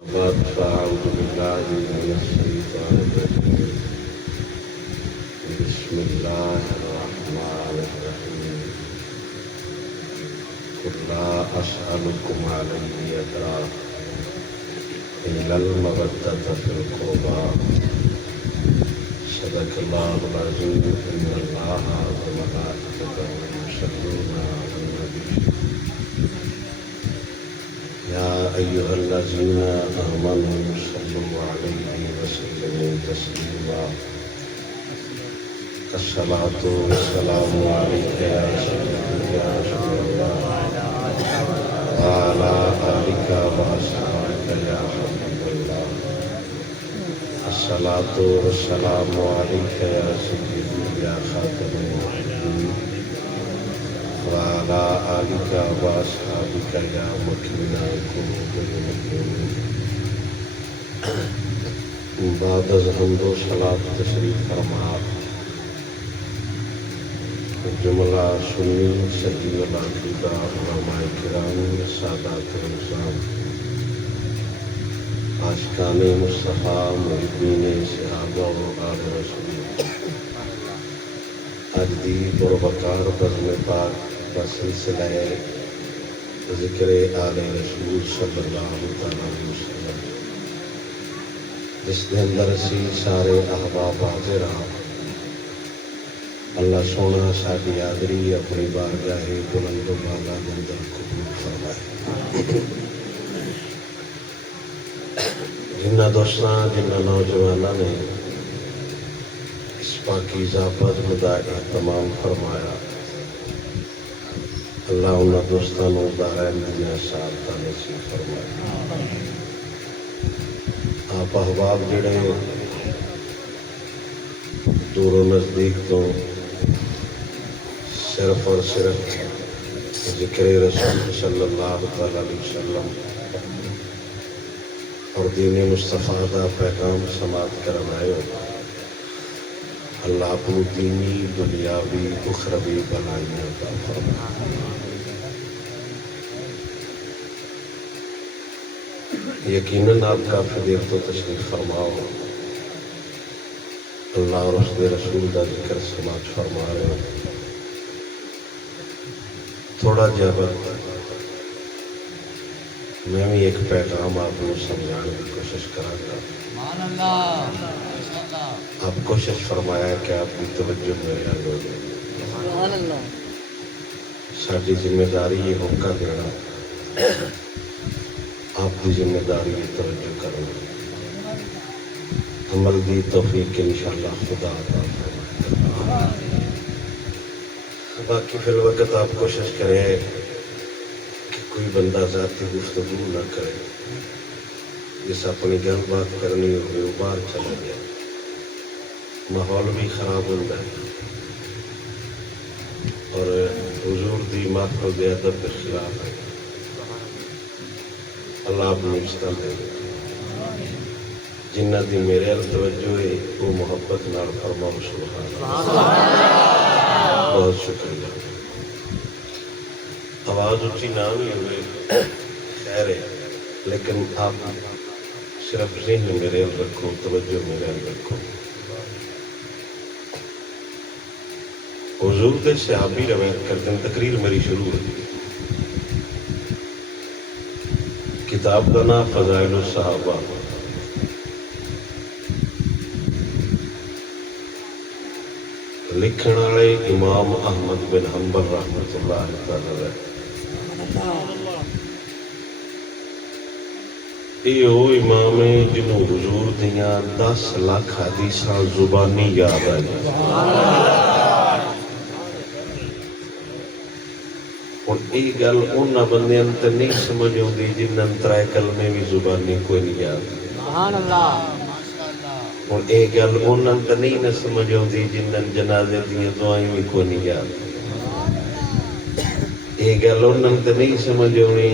فأعوذ بالله من الشيطان الرجيم بسم الله الرحمن الرحيم قل لا أسألكم عليه أجرا إلا المودة في القربى صدق الله العظيم إن الله وملائكته يصلون على النبي يا أيها الذين آمنوا صلوا عليه وسلموا تسليما الصلاة والسلام عليك يا سيدي يا رسول الله وعلى آلك وأصحابك يا حبيب الله الصلاة والسلام عليك يا سيدي يا خاتم النبيين وعلى آلك وأصحابك يا مكين قلوب المؤمنين بعد از حمد و صلاة تشریف فرما جملہ سنی سید العقیدہ علماء کرام سادات النظام عاشقان مصطفیٰ محبین صحابہ و آل رسول اج دی بروقار بزم پاک کا سلسلہ ذکر آل رسول صلی اللہ علیہ وسلم جس کے اندر اسی سارے احباب حاضر ہاں اللہ سونا ساری حاضری اپنی بارگاہ بلند و بالا کے اندر قبول فرمائے جنہ دوستاں جنہ نوجوانوں نے اس پاکیزہ بزم کا اہتمام فرمایا اللہ انہاں دوستاں نوں دارین دنیا سعادتاں نصیب فرمائے آپ احباب جڑے دور و نزدیک تو صرف اور صرف ذکر رسول صلی اللہ علیہ وسلم اور دین مصطفیٰ کا پیغام سماعت کرائے ہو اللہ اپنی دینی دنیاوی اخروی بلائیاں عطا فرمائے یقیناً آپ کافی دیر تو تشریف فرماؤ اللہ اور اس کے رسول کا ذکر سماعت فرما رہے ہو تھوڑا جہا وقت میں بھی ایک پیغام آپ کو سمجھانے کی کوشش کروں گا آپ کوشش فرمایا کہ آپ کی توجہ میرے حال ہو جائے ساری ذمہ داری یہ موقع دینا آپ کی ذمہ داری یہ توجہ کرنا عمل دی توفیق انشاءاللہ خدا عطا فرمائے باقی فی الوقت آپ کوشش کریں کہ کوئی بندہ ذاتی گفتگو نہ کرے جس اپنی گل بات کرنی ہوئے وہ باہر چلا گیا ماحول بھی خراب ہوتا ہے اور حضور دی ماحول دے ادب کے خلاف ہے اللہ اپنی مستم دے جنہ دی میرے توجہ ہے وہ محبت نال فرماؤ سبحان اللہ بہت شکریہ آواز اچھی نہ بھی ہوئے خیر ہے لیکن آپ صرف ذہن میرے رکھو توجہ میرے رکھو حضور دے صحابی روایت کرتے ہیں تقریر میری شروع ہوئی کتاب کا نام فضائل الصحابہ لکھن والے امام احمد بن حنبل رحمۃ اللہ علیہ یہ وہ امام ہے جنہوں حضور دیاں 10 لاکھ حدیثاں زبانی یاد آئی اور یہ گل انہاں بندیاں تے نہیں سمجھ آتی جنہاں 3 کلمے بھی زبانی کوئی نہیں یاد اور یہ گل انہاں تے نہیں نہ سمجھ آتی جنہاں جنازے دیاں دعائیں بھی کوئی نہیں یاد یہ گل انہاں تے نہیں سمجھ آنی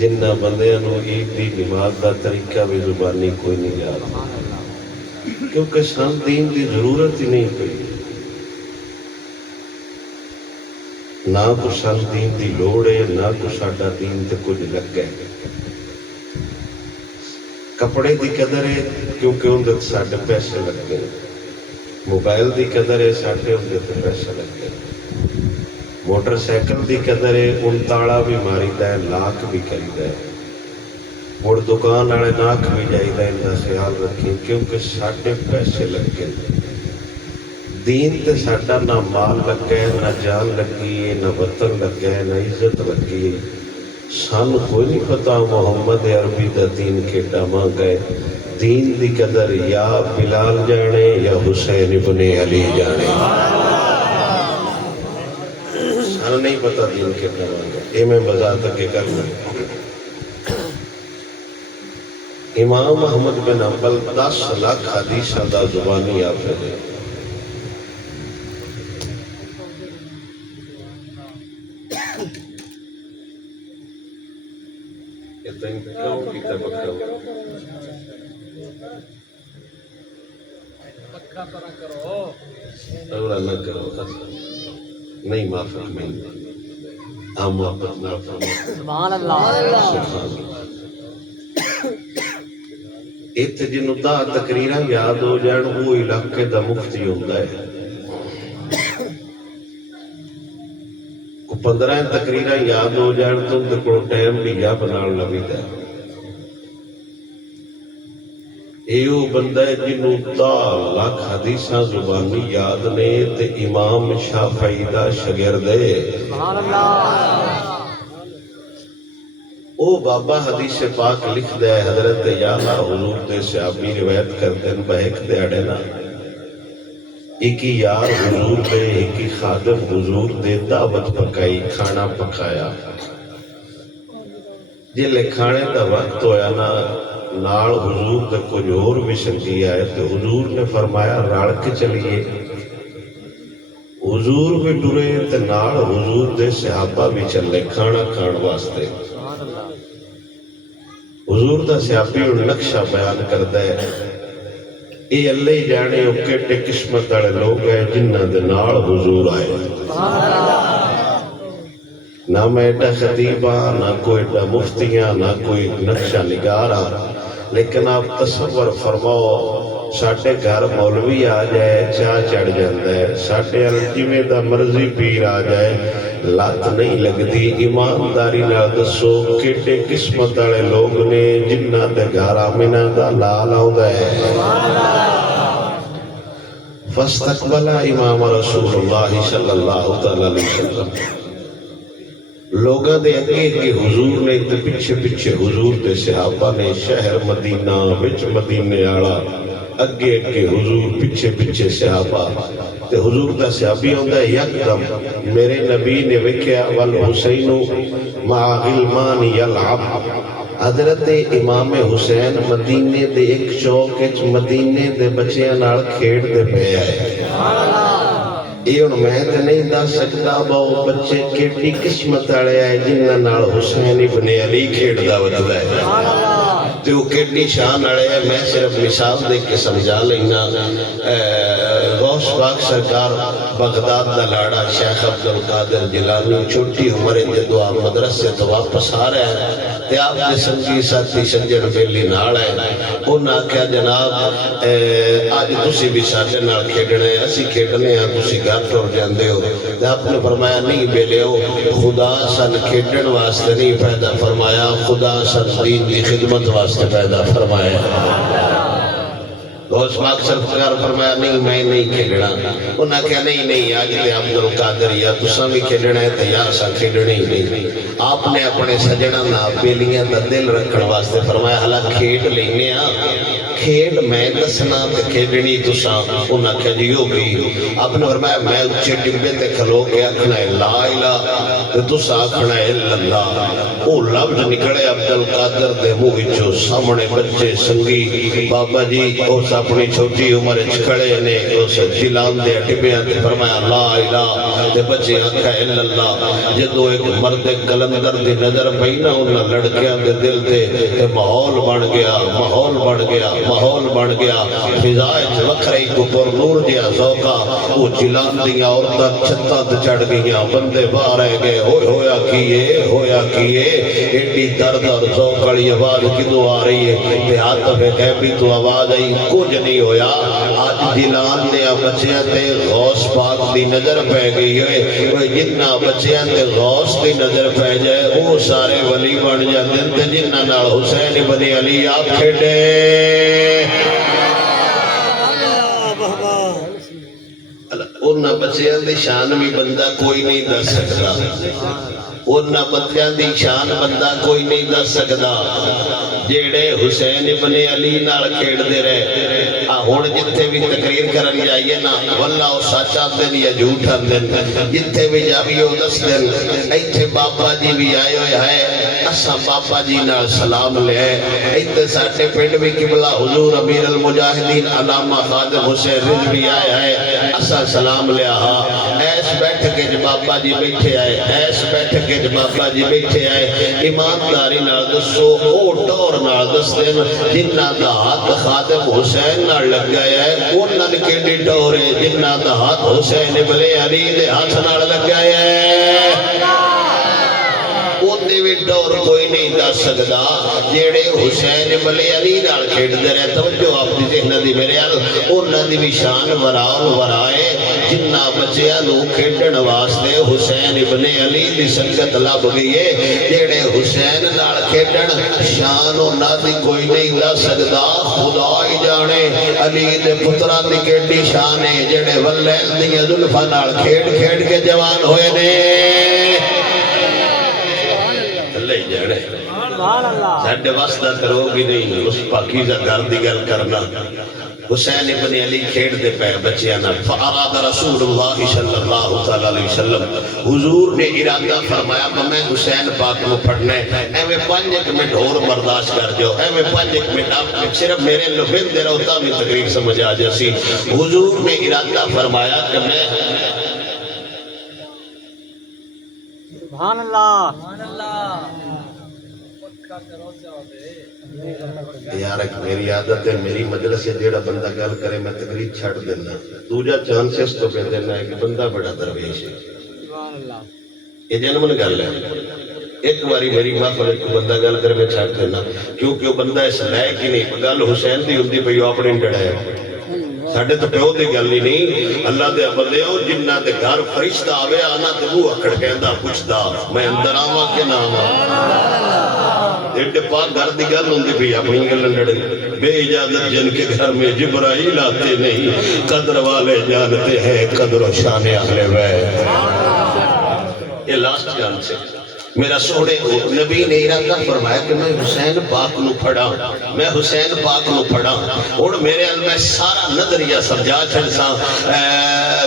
جنہ بندیاں نوں عید دی نماز دا طریقہ بھی زبانی کوئی نہیں یاد کیونکہ سان دین دی ضرورت ہی نہیں پئی نہ تو سان دین دی لوڑ ہے نہ تو ساڈا دین تے کچھ لگا ہے کپڑے دی قدر ہے کیونکہ اندر ساڈے پیسے لگتے ہیں، موبائل دی قدر ہے ساڈے اندر تے پیسے لگتے ہیں، موٹر سائیکل دی قدر ہے ان تالا بھی ماریدا ہے، لاک بھی کریدا ہے، مڑ دکان والے ناک بھی جائیدا ہے، ان کا خیال رکھیں کیونکہ ساڈے پیسے لگے ہیں۔ دین تے ساڈا نہ مال لگا ہے، نہ جان لگی ہے، نہ وطن لگا ہے، نہ عزت لگی ہے۔ سان کوئی نہیں پتا محمد عربی دا دین کیڈا مہنگا ہے۔ دین دی قدر یا بلال جانے یا حسین ابن علی جانے، سان نہیں پتا دین کیڈا مہنگا ہے۔ یہ میں وضاحت اگے کرنا۔ امام احمد بن حنبل 10 لاکھ حدیثاں دا زبانی حافظ ہے۔ نہیں معافی میں ہم محبت نہ سبحان اللہ۔ اتنے جنوں دا تقریراں یاد ہو جان وہ علاقے دا مفتی ہوندا ہے۔ 15 تقریراں یاد ہو جان تو اندر کو ٹائم بھی یا بنان لگیدا ہے۔ ایو بندہ ہے جنوں 10 لاکھ حدیثاں زبانی یاد نے تے امام شافعی دا شاگرد ہے۔ سبحان اللہ۔ او بابا حدیث پاک لکھ دے حضرت یعلا حضور دے صحابی روایت کرتے ہیں بہک دیاڑے نا ایکی یار حضور دے ایکی خادم حضور دے دعوت پکائی کھانا پکایا جلے کھانے دا وقت ہویا نا نال حضور دے کچھ اور بھی سنگی آئے تو حضور نے فرمایا راڑ کے چلیے حضور بھی ٹرے تے نال حضور دے صحابہ بھی چلے کھانا کھان واسطے حضور دا صحابی اور نقشہ بیان کرتا ہے اے اللہ ہی جانے او کیٹے قسمت والے لوگ ہیں جنہ دے نال حضور آئے نہ میں ایڈا خطیبہ نہ کوئی ایڈا مفتیاں نہ کوئی نقشہ نگارہ لیکن آپ تصور فرماؤ ساٹھے گھر مولوی آ جائے چاہ چڑھ جاندہ ہے ساٹھے الجیوے دا مرضی پیر آ جائے لات نہیں لگتی ایمانداری نہ دسو کیٹے قسمت والے لوگ نے جنہ دے گھر آمنہ دا لال آؤدا ہے فاستقبل امام رسول اللہ صلی اللہ علیہ وسلم لوگاں دے اگے کہ حضور نے تے پیچھے پیچھے حضور دے صحابہ نے شہر مدینہ وچ مدینے آڑا اگے اگے حضور پیچھے پیچھے صحابہ تے حضور دا صحابی ہوندا یکدم میرے نبی نے وکھیا والحسین مع غلمان یلعب حضرت امام حسین مدینے دے ایک چوک وچ مدینے دے بچیاں نال کھیڈ دے پئے آئے یہ ہن میں تے نہیں دس سکدا باؤ بچے کیڑی قسمت والے آئے جنہاں نال حسین ابن علی کھیڈدا ودا ہے تے او کیڑی شان والے ہے میں صرف مثال دے کے سمجھا لینا غوث پاک سرکار بغداد دا لاڑا شیخ عبدالقادر جیلانی چھوٹی عمر جدو آپ مدرسے تو واپس آ رہے ہیں تے آپ نے سنگی ساتھی سنجن بیلی نال ہے انہاں کیا جناب آج تسی بھی ساڈے نال کھیڈنے اسی کھیڈنے ہیں تسی گھر ٹر جاندے ہو تے آپ نے فرمایا نہیں بیلے ہو خدا سن کھیڈن واسطے نہیں پیدا فرمایا خدا سن دین دی خدمت واسطے پیدا فرمایا غوث پاک سرکار فرمایا نہیں میں نہیں کھیلنا انہاں کہا نہیں آج تے عبدالقادر یا تساں بھی کھیلنا ہے تے یا اساں کھیلنا ہی نہیں آپ نے اپنے سجنا نا بیلیاں دا دل رکھن واسطے فرمایا حالا کھیڈ لینے کھیڈ میں دسنا تے کھیڈنی تساں انہاں کہا جی ہوگی آپ نے فرمایا میں اچھے ڈبے تے کھلو کے آکھنا ہے لا الہ تے تساں آکھنا ہے اللہ او لفظ نکلے عبدالقادر دے منہ وچوں سامنے بچے سنگی بابا جی اس اپنی چھوٹی عمر کھڑے نے اس جلان دے ڈبیاں تے فرمایا لا الہ تے بچے آکھا ہے اللہ جدو ایک مرد کلندر دی نظر پہنا انہاں لڑکیاں دے دل تے ماحول بن گیا فضائے وکھرے کو پر نور دیا ذوقہ وہ جلان دیا عورتاں چھتاں تے چڑھ گئیاں بندے باہر رہ گئے ہویا کیے ایڈی درد اور ذوق والی آواز کدوں آ رہی ہے تے عاطف غیبی تو آواز آئی کچھ نہیں ہویا آج جلال نے بچیاں تے غوث پاک دی نظر پہ گئی ہے جتنا بچیاں تے غوث دی نظر پہ جائے وہ سارے ولی بن جاتے ہیں تے جنہ نال حسین بن علی آپ کھڑے انہاں بچیاں دی شان بھی بندہ کوئی نہیں دس سکتا انہاں بچیاں دی شان بندہ کوئی نہیں دس سکتا جیڑے حسین ابن علی نال کھیڑ دے رہے ہون جتھے بھی تقریر کرن جائیے نا واللہ او سچ آندن یا جھوٹ آندن جتھے بھی جاوی او دس دن ایتھے بابا جی بھی آئے ہوئے ہے اساں بابا جی نال سلام لے ایتھے ساڈے پنڈ بھی قبلہ حضور امیر المجاہدین علامہ خادم حسین رضوی آئے ہے اساں سلام لیا ایس بیٹھ کے جو بابا جی بیٹھے آئے ایس بیٹھ کے جو بابا جی بیٹھے آئے ایمانداری نال دسو او ٹور نال دس دن جنہ دا ہاتھ خادم حسین نال لگ گیا ہے انہاں نے کیڑی ٹور ہے جنہ دا ہاتھ حسین ابن علی دے ہاتھ نال لگ گیا ہے اندے بھی ٹور کوئی نہیں دس سکتا جیڑے حسین ابن علی نال کھیڑ دے رہے توجہ آپ دی ذہن دی میرے حال انہاں دی بھی شان ورائے جنہ بچیاں نو کھیڑن واسطے حسین ابن علی دی سنگت لب گئی ہے جیڑے حسین نال کھیڑن شان انہاں دی کوئی نہیں دس سکتا خدا ہی جانے علی دے پتران دی کیڑی شان ہے جیڑے ولیل دی زلفاں نال کھیڑ کے جوان ہوئے نے ساڈے واسطہ کرو گی نہیں اس پاکیزہ گھر دی گل کرنا حسین ابن علی کھیڑ دے پہ بچیانا فاراد رسول اللہ صلی اللہ علیہ وسلم حضور نے ارادہ فرمایا کہ میں حسین پاک کو پڑھنے ایویں 5 منٹ اور برداشت کر جو ایویں 5 منٹ آپ صرف میرے لبن دے رہتا میں تقریب سمجھ آ جاسی حضور نے ارادہ فرمایا کہ میں سبحان اللہ یار ایک میری عادت ہے میری مجلس سے جیڑا بندہ گل کرے میں تقریر چھڑ دینا دوجا چانسز تو پہ دینا ہے کہ بندہ بڑا درویش ہے یہ جنمن گل ہے ایک باری میری محفل کو بندہ گل کرے میں چھڑ دینا کیونکہ وہ بندہ اس لائق ہی نہیں گل حسین دی ہوندی پئی اپنے ڈڑا ہے ساڈے تو پیو دی گل ہی نہیں اللہ دے بندے ہو جنہ دے گھر فرشتہ آوے آنا تے وہ اکڑ کہندا پوچھدا میں اندر آواں کہ نہ آواں ایڈے پاک گھر دی گل ہوندی پئی اپنی گل لڑ بے اجازت جن کے گھر میں جبرائیل آتے نہیں قدر والے جانتے ہیں قدر و شان اہل بیت یہ لاسٹ جان سے میرا سوڑے نبی نے ارادہ فرمایا کہ میں حسین پاک نو پڑھا میں حسین پاک نو پڑھا اور میرے علم میں سارا نظریہ سمجھا چھڑسا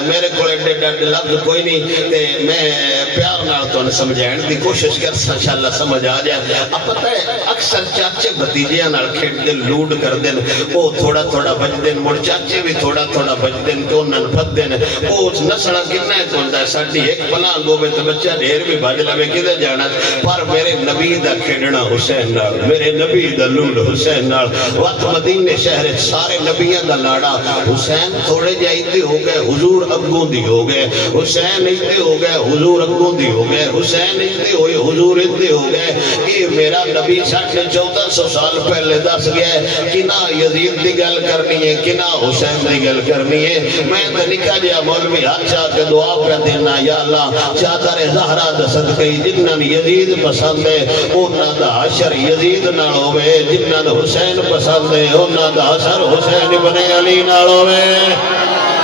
میرے کو ایڈے ڈاڈے لفظ کوئی نہیں تے میں پیار نال تو سمجھائیں دی کوشش کر انشاءاللہ سمجھ آ جائے اب پتہ ہے اکثر چاچے بھتیجیاں نال کھیڑ دن لوڈ کر دن او تھوڑا تھوڑا بچ دن مڑ چاچے بھی تھوڑا تھوڑا بچ دن تو انہاں پھت دن او نسڑا کتنا ہے تو ہے ساڈی ایک پلان گوبے تے بچہ ڈھیر بھی بھج لوے کدھر جانا پر میرے نبی دا کھیڑنا حسین نال میرے نبی دا لوڈ حسین نال وقت مدینے شہر سارے نبیاں دا لاڑا حسین تھوڑے جائیتے ہو گئے حضور اگوں دی ہو گئے حسین ایتے ہو گئے حضور اگوں دی ہو گئے حسین ایتے ہوئے حضور ایتے ہو گئے یہ میرا نبی 1400 سال پہلے دس گیا ہے کنا یزید دی گل کرنی ہے کنا حسین دی گل کرنی ہے میں تو نکا جا مولوی ہاتھ چاہ کے دعا پہ دینا یا اللہ چادر زہرا دا صدقی جنہاں یزید پسند ہے انہاں دا حشر یزید نال ہوئے جنہاں دا حسین پسند ہے انہاں دا حشر حسین ابن علی نال ہوئے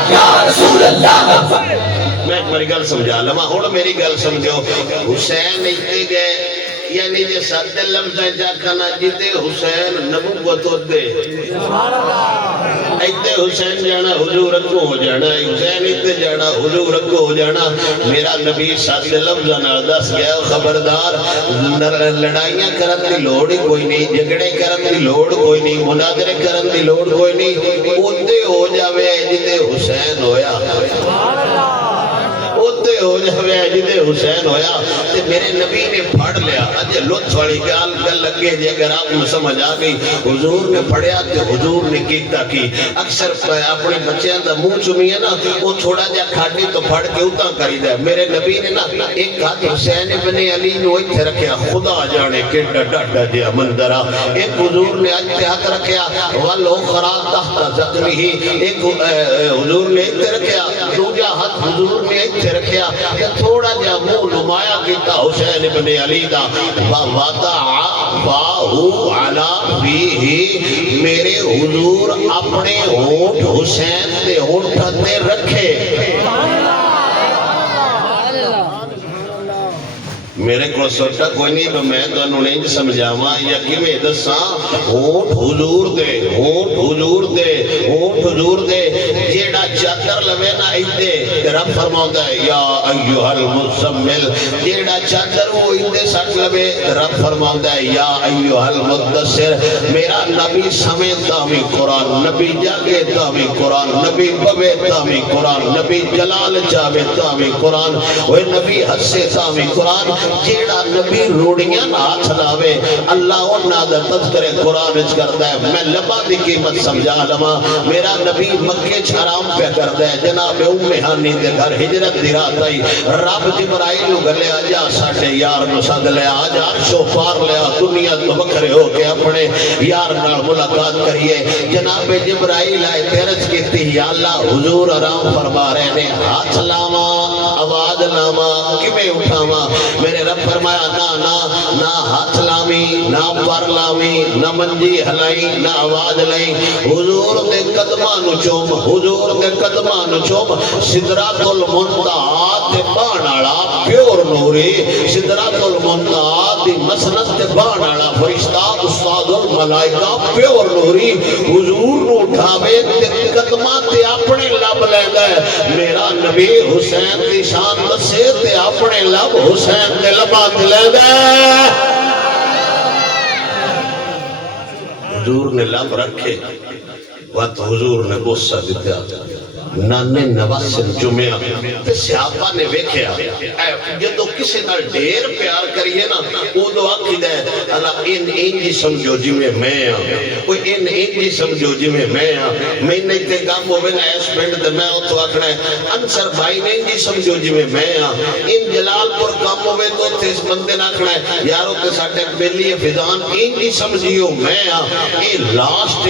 یا رسول اللہ میں میری گل سمجھا لما ہوں میری گل سمجھو حسین ایتے گئے یعنی جے ساتھ لفظ جا کھانا جیتے حسین نبوت دے ایتے حسین جانا حضور اگو ہو جانا حسین ایتے جانا حضور اگو ہو جانا میرا نبی ساتھ لفظ دس گیا خبردار لڑائیاں کرن دی لوڑ ہی کوئی نہیں جھگڑے کرن دی لوڑ کوئی نہیں مناظرے کرن دی لوڑ کوئی نہیں اوتے ہو جاوے جیتے حسین ہویا تے ہو جاوے جدے حسین ہویا تے میرے نبی نے پھڑ لیا اج لطف والی گل لگے جے اگر آپ کو سمجھ آ گئی حضور نے پڑھیا تے حضور نے کیتا کی اکثر اپنے بچیاں دا منہ چومی ہے نا وہ تھوڑا جا کھاٹی تو پھڑ کے اتاں کری دے میرے نبی نے نا ایک ہاتھ حسین ابن علی نو ایتھے رکھیا خدا جانے کیڑا ڈاڈا جیا مندرا ایک حضور نے اج ہاتھ رکھیا ولو خرا تحت زخمی ایک حضور نے ایتھے رکھیا دوجا ہاتھ حضور نے ایتھے رکھیا تے تھوڑا جا منہ نمایاں کیتا حسین ابن علی دا وضع باہو علی فیہ میرے حضور اپنے ہونٹ حسین دے ہونٹ تے رکھے میرے کو سوچا کوئی نہیں تو میں تو انہوں نے سمجھاوا یا کہ میں دساں ہونٹ حضور دے ہونٹ حضور دے ہونٹ حضور دے جیڑا چادر لوے نا ایتھے رب فرماوندا ہے یا ایھا المزمل جیڑا چادر وہ ایتھے سٹ لوے رب فرماوندا ہے یا ایھا المدثر میرا نبی سمجھتا بھی قرآن نبی جاگے تا بھی قرآن نبی بوے تا بھی قرآن نبی جلال چاہے تا بھی قرآن وہ نبی ہنسے تا بھی قرآن جیڑا نبی روڑیاں ہاتھ لاوے اللہ انہاں دا تذکرے قرآن اچ کردا ہے میں لبا دی قیمت سمجھا لواں میرا نبی مکے چ حرام پہ کردا ہے جناب ام ہانی دے گھر ہجرت دی رات آئی رب جبرائیل نو گلیا جا ساڈے یار نو سد لیا آج عرش و پار لیا دنیا تو وکھرے ہو کے اپنے یار نال ملاقات کریے جناب جبرائیل آئے تیرج کیتی یا اللہ حضور آرام فرما رہے نے ہاتھ لاواں آواز لاواں کیویں اٹھاواں میرے رب فرمایا نہ ہاتھ لاوی نہ پر لاوی نہ منجی ہلائی نہ آواز لائی حضور دے قدماں نو چوم حضور دے قدماں نو چوم سدرۃ المنتہا تے بان والا پیور نوری سدرۃ المنتہا دی مسند تے بان والا فرشتہ استاد الملائکہ پیور نوری حضور نو اٹھاوے تے قدماں تے اپنے لب لیندا ہے میرا نبی حسین دی شان دسے تے اپنے لب حسین دے لباں تے لیندا ہے حضور نے لب رکھے وقت حضور نے بوسہ دیتا نانے نواسن جمعہ تے صحابہ نے ویکھیا جدو کسی نال ڈھیر پیار کریے نا اودو آکھی دے اللہ ان جی سمجھو جی میں کوئی ان جی سمجھو جی میں میں نہیں تے کام ہوئے نا اس پینڈ تے میں اتو آکھنا ہے انصر بھائی نے جی سمجھو جی میں ان جلال پور کام ہوئے تو تے اس بندے نہ آکھنا ہے یارو تے ساٹھے بیلی فضان ان جی سمجھیو میں یہ لاسٹ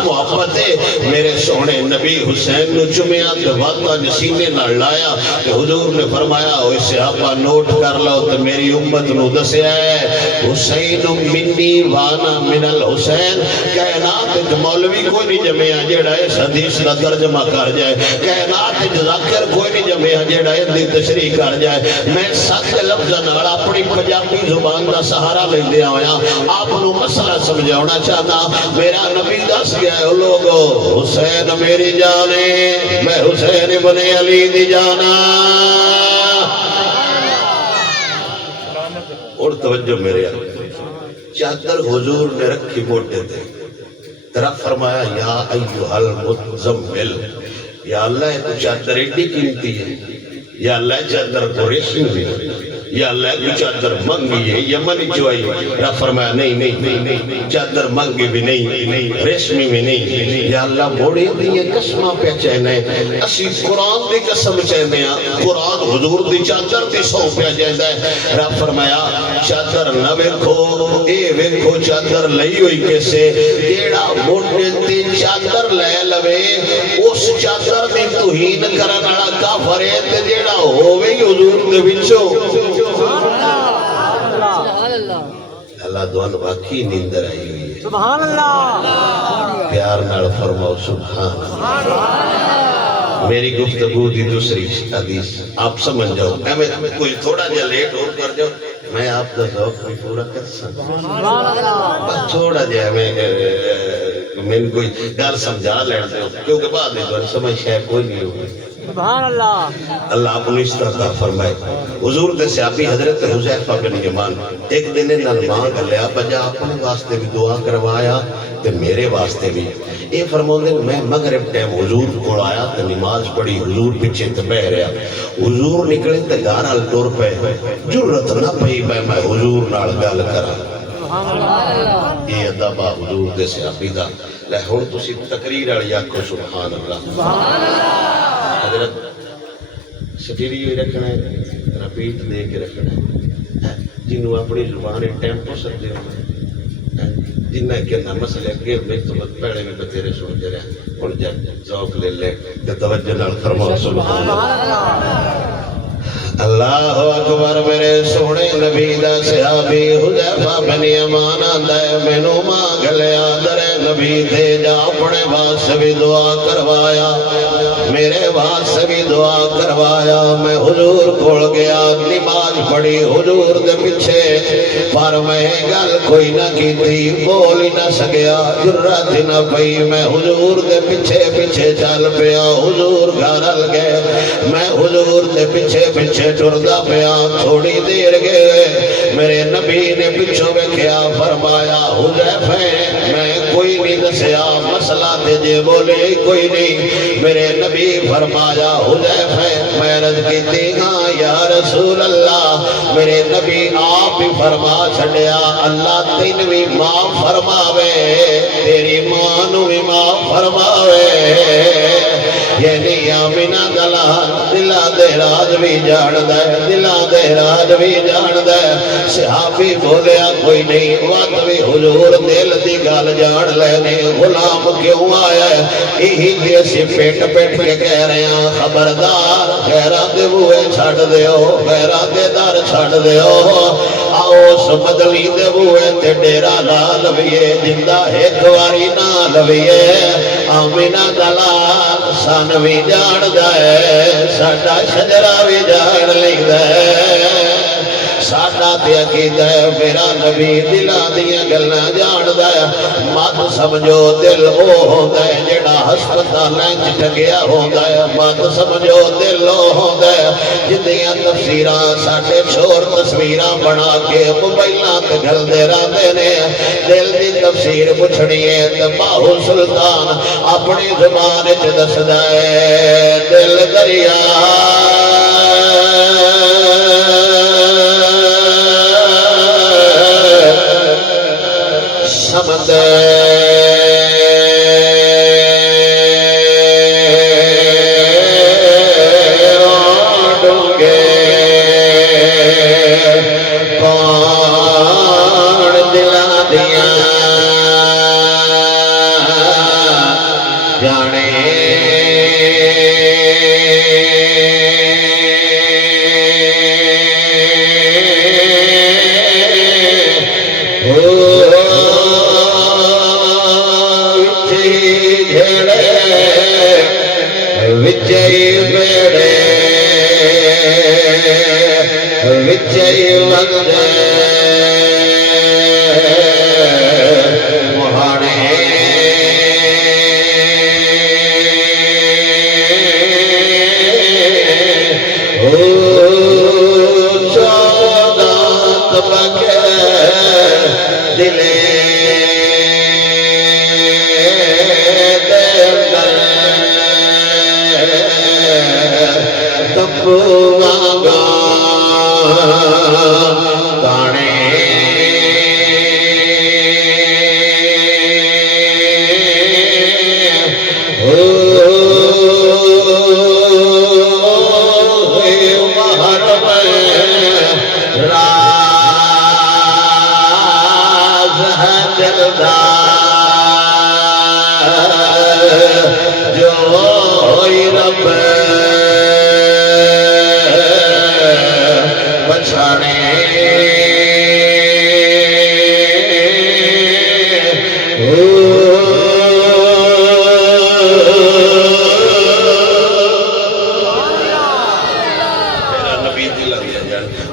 محبت ہے میرے سونے نبی حسین نو جمعہ تے واتا نسینے نہ لایا کہ حضور نے فرمایا اوے صحابہ نوٹ کر لو تے میری امت نو دسیا ہے حسین منی وانا من الحسین کائنات وچ مولوی کوئی نہیں جمعہ جیڑا اس حدیث دا ترجمہ کر جائے کائنات وچ ذاکر کوئی نہیں جمعہ جیڑا اس دی تشریح کر جائے میں سچ لفظاں نال اپنی پنجابی زبان دا سہارا لیندے آیا آپ نو مسئلہ سمجھاونا چاہتا میرا نبی دس گیا ہے لوگو حسین میری جانے میں حسین ابن علی دی جانا اور توجہ میرے چادر حضور نے رکھی موٹے تھے طرف فرمایا یا ایھا المزمل یا اللہ تو چادر ایڈی قیمتی ہے یا اللہ چادر تو ریشمی بھی یا اللہ کو چادر منگی ہے یمنی چوائی یا فرمایا نہیں چادر منگی بھی نہیں ریشمی بھی نہیں یا اللہ موڑی دیئے قسمہ پہ چہنے اسی قرآن دی قسم چہنے ہیں قرآن حضور دی چادر دی سو پہ چہنے ہیں یا فرمایا چادر نہ ویکھو اے ویکھو چادر لئی ہوئی کیسے جیڑا موٹے تی چادر لے لوے اس چادر دی توہین کرنا کافر ہے تے جیڑا ہووے حضور دے وچوں اللہ دوان واقعی نیندر آئی ہوئی ہے سبحان اللہ پیار نال فرماؤ سبحان اللہ میری گفتگو دی دوسری حدیث آپ سمجھ جاؤ میں کوئی تھوڑا جا لیٹ اور کر جاؤ میں آپ کا ذوق بھی پورا کر سکتا بس تھوڑا جا میں کوئی گھر سمجھا لینا کیونکہ بعد میں تو سمجھ شاید کوئی نہیں ہوگی سبحان اللہ اللہ اپنی اس طرح کا فرمائے حضور دے صحابی حضرت حذیفہ بن یمان ایک دن انہاں مانگ لیا بجا اپنے واسطے بھی دعا کروایا تے میرے واسطے بھی یہ فرماؤندے میں مغرب ٹائم حضور کو آیا تے نماز پڑھی حضور پیچھے تے بہ رہا حضور نکلے تے گھر ال ٹر پے جرت نہ پئی میں حضور نال گل کراں یہ ادب آ حضور دے صحابی دا لے ہن تسی تقریر والی آکھو سبحان اللہ حضرت شفیری ہوئی رکھنا ہے رپیٹ دے کے رکھنا ہے جنہوں اپنی زبان ٹیمپو سکتے ہو جنہ کے اندر مسئلے اگے تو پہلے میں بتیرے سوچ رہے ہوں جب ذوق لے لے تو توجہ نال فرماؤ سبحان اللہ اللہ اکبر میرے سونے نبی دا صحابی حذیفہ بن یمان آندا ہے مینوں مانگ لیا در نبی تے جا اپنے واسطے بھی دعا کروایا میرے واسطے بھی دعا کروایا میں حضور کول گیا نماز پڑھی حضور دے پیچھے پر میں گل کوئی نہ کیتی بول ہی نہ سکیا جرات نہ پئی میں حضور دے پیچھے پیچھے چل پیا حضور گھر ال گئے میں حضور دے پیچھے پیچھے ٹردا پیا تھوڑی دیر گئے میرے نبی نے پیچھوں ویکھیا فرمایا حذیفہ میں کوئی نہیں دسیا مسئلہ تے جے بولے کوئی نہیں میرے نبی فرمایا حذیفہ میں عرض کیتی ہاں یا رسول اللہ میرے نبی آپ ہی فرما چھڈیا اللہ تین بھی معاف فرماوے تیری ماں نو بھی معاف فرماوے یعنی آمینہ دلہ دے راز بھی جان دے دلہ دے راز بھی جان دے صحابی بولیا کوئی نہیں وقت بھی حضور دل دی گل جان لینے غلام کیوں آیا ہے یہی کہ اسی پیٹ پیٹ کے کہہ رہے ہیں خبردار غیرات دے بوئے چھڑ دے ہو غیرات دے دار چھڑ دے ہو آؤ سمدلی دے بوئے تے ڈیرا لا لویے جندہ ایک واری نہ لویے آمینہ دلال سان بھی جان دے ساڈا شجرہ بھی جان لیں دے ساڈا تے عقیدہ میرا نبی دلاں دیاں گلاں جان دے مت سمجھو دل او ہوندا ہے جڑا ہسپتالاں وچ ٹنگیا ہوندا ہے مت سمجھو دل او ہوندا ہے جدیاں تفسیراں ساڈے شور تصویراں بنا کے موبائلاں تے گھلدے رہندے نے دل دی تفسیر پوچھنی ہے تے باہو سلطان اپنی زبان وچ دسدا ہے دل دریا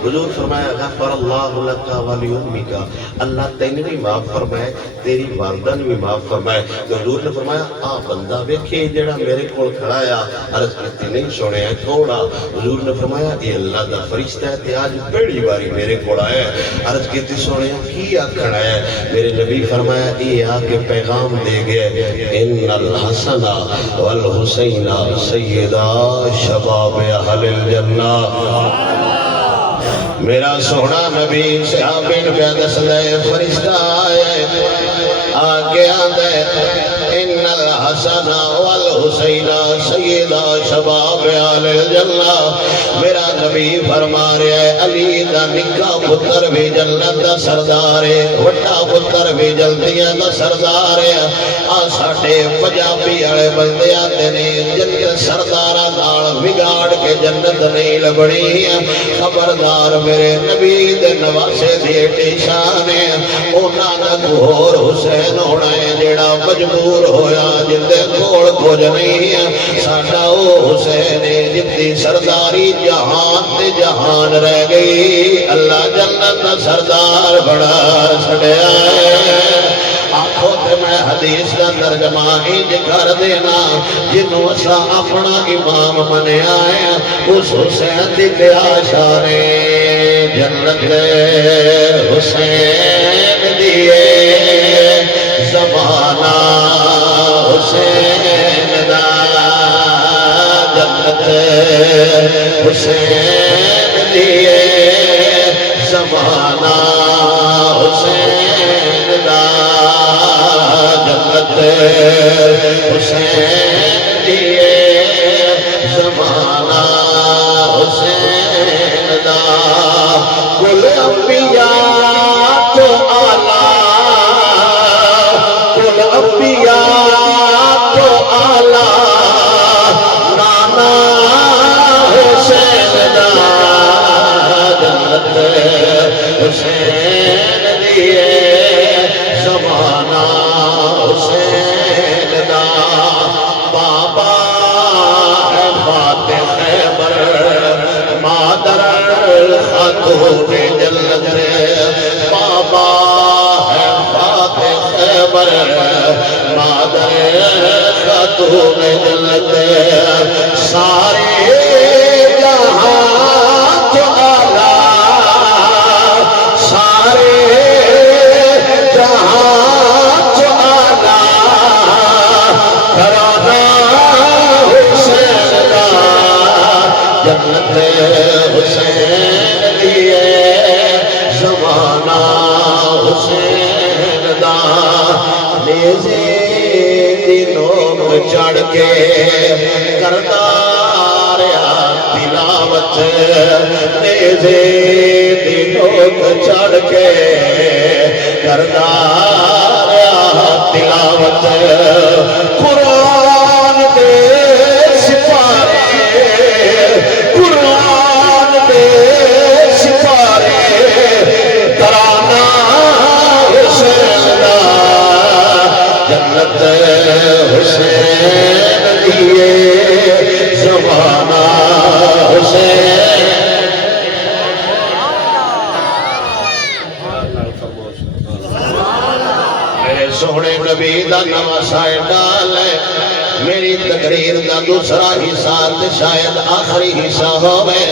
حضور فرمایا غفر اللہ لک والی امی کا اللہ تینوں بھی معاف فرمائے تیری والدہ نے بھی معاف فرمائے تو حضور نے فرمایا آ بندہ ویکھے جڑا میرے کول کھڑا آ عرض کیتی نہیں سنیا کون آ حضور نے فرمایا یہ اللہ دا فرشتہ ہے تے آج پہلی باری میرے کول آیا ہے عرض کیتی سنیا کی آکھنا ہے میرے نبی فرمایا یہ آ کے پیغام دے گئے ان الحسن والحسین سیدہ شباب اہل الجنہ میرا سونا نبی صحابین پہ دس دے فرشتہ آئے آگے آدھے ان الحسن والحسین سیدہ شباب اہل الجنہ میرا نبی فرما رہا ہے علی دا نکا پتر بھی جنت دا سردار ہے وٹا پتر بھی جلدیاں دا سردار ہے آ ساٹے پنجابی والے بندے آتے نے جنت سرداراں نال بگاڑ کے جنت نہیں لبنی خبردار میرے نبی دے نواسے دی ایڈی شان ہے انہاں دا ہور حسین ہونا ہے جیڑا مجبور ہویا جندے کول کچھ نہیں ہے ساڈا او حسین ہے جتنی سرداری جہان تے جہان رہ گئی اللہ جنت دا سردار بڑا چھڑیا ہے آنکھوں تے میں حدیث کا ترجمہ انج کر دینا جنوں اساں اپنا امام منیا ہے اس حسین دی پیاشا نے جنت حسین دیے زمانہ حسین دا جنت حسین دیے زمانہ حسین دا جنت حسین دیے زمانہ حسین دا کل انبیاء تو اعلیٰ کل انبیاء تو اعلیٰ نانا حسین دا جنت حسین دیے زمانہ حسین دا بابا ہے فاتح خیبر مادر خاتون جنت بابا ہے فاتح خیبر مادر خاتون جنت سارے جہاں تو اعلیٰ سارے جہاں تو اعلیٰ گھرانہ حسین دا جنت حسین دیے زمانہ حسین دا نیزے دی نوک چڑھ کے کرتا رہا تلاوت نیزے دی نوک چڑھ کے کرتا رہا تلاوت قرآن دے سپارے قرآن دے سپارے ترانہ حسین دا جنت حسین دیے زمانہ حسین میرے سونے نبی دا نواں سائے ڈال ہے میری تقریر دا دوسرا حصہ تے شاید آخری حصہ ہوئے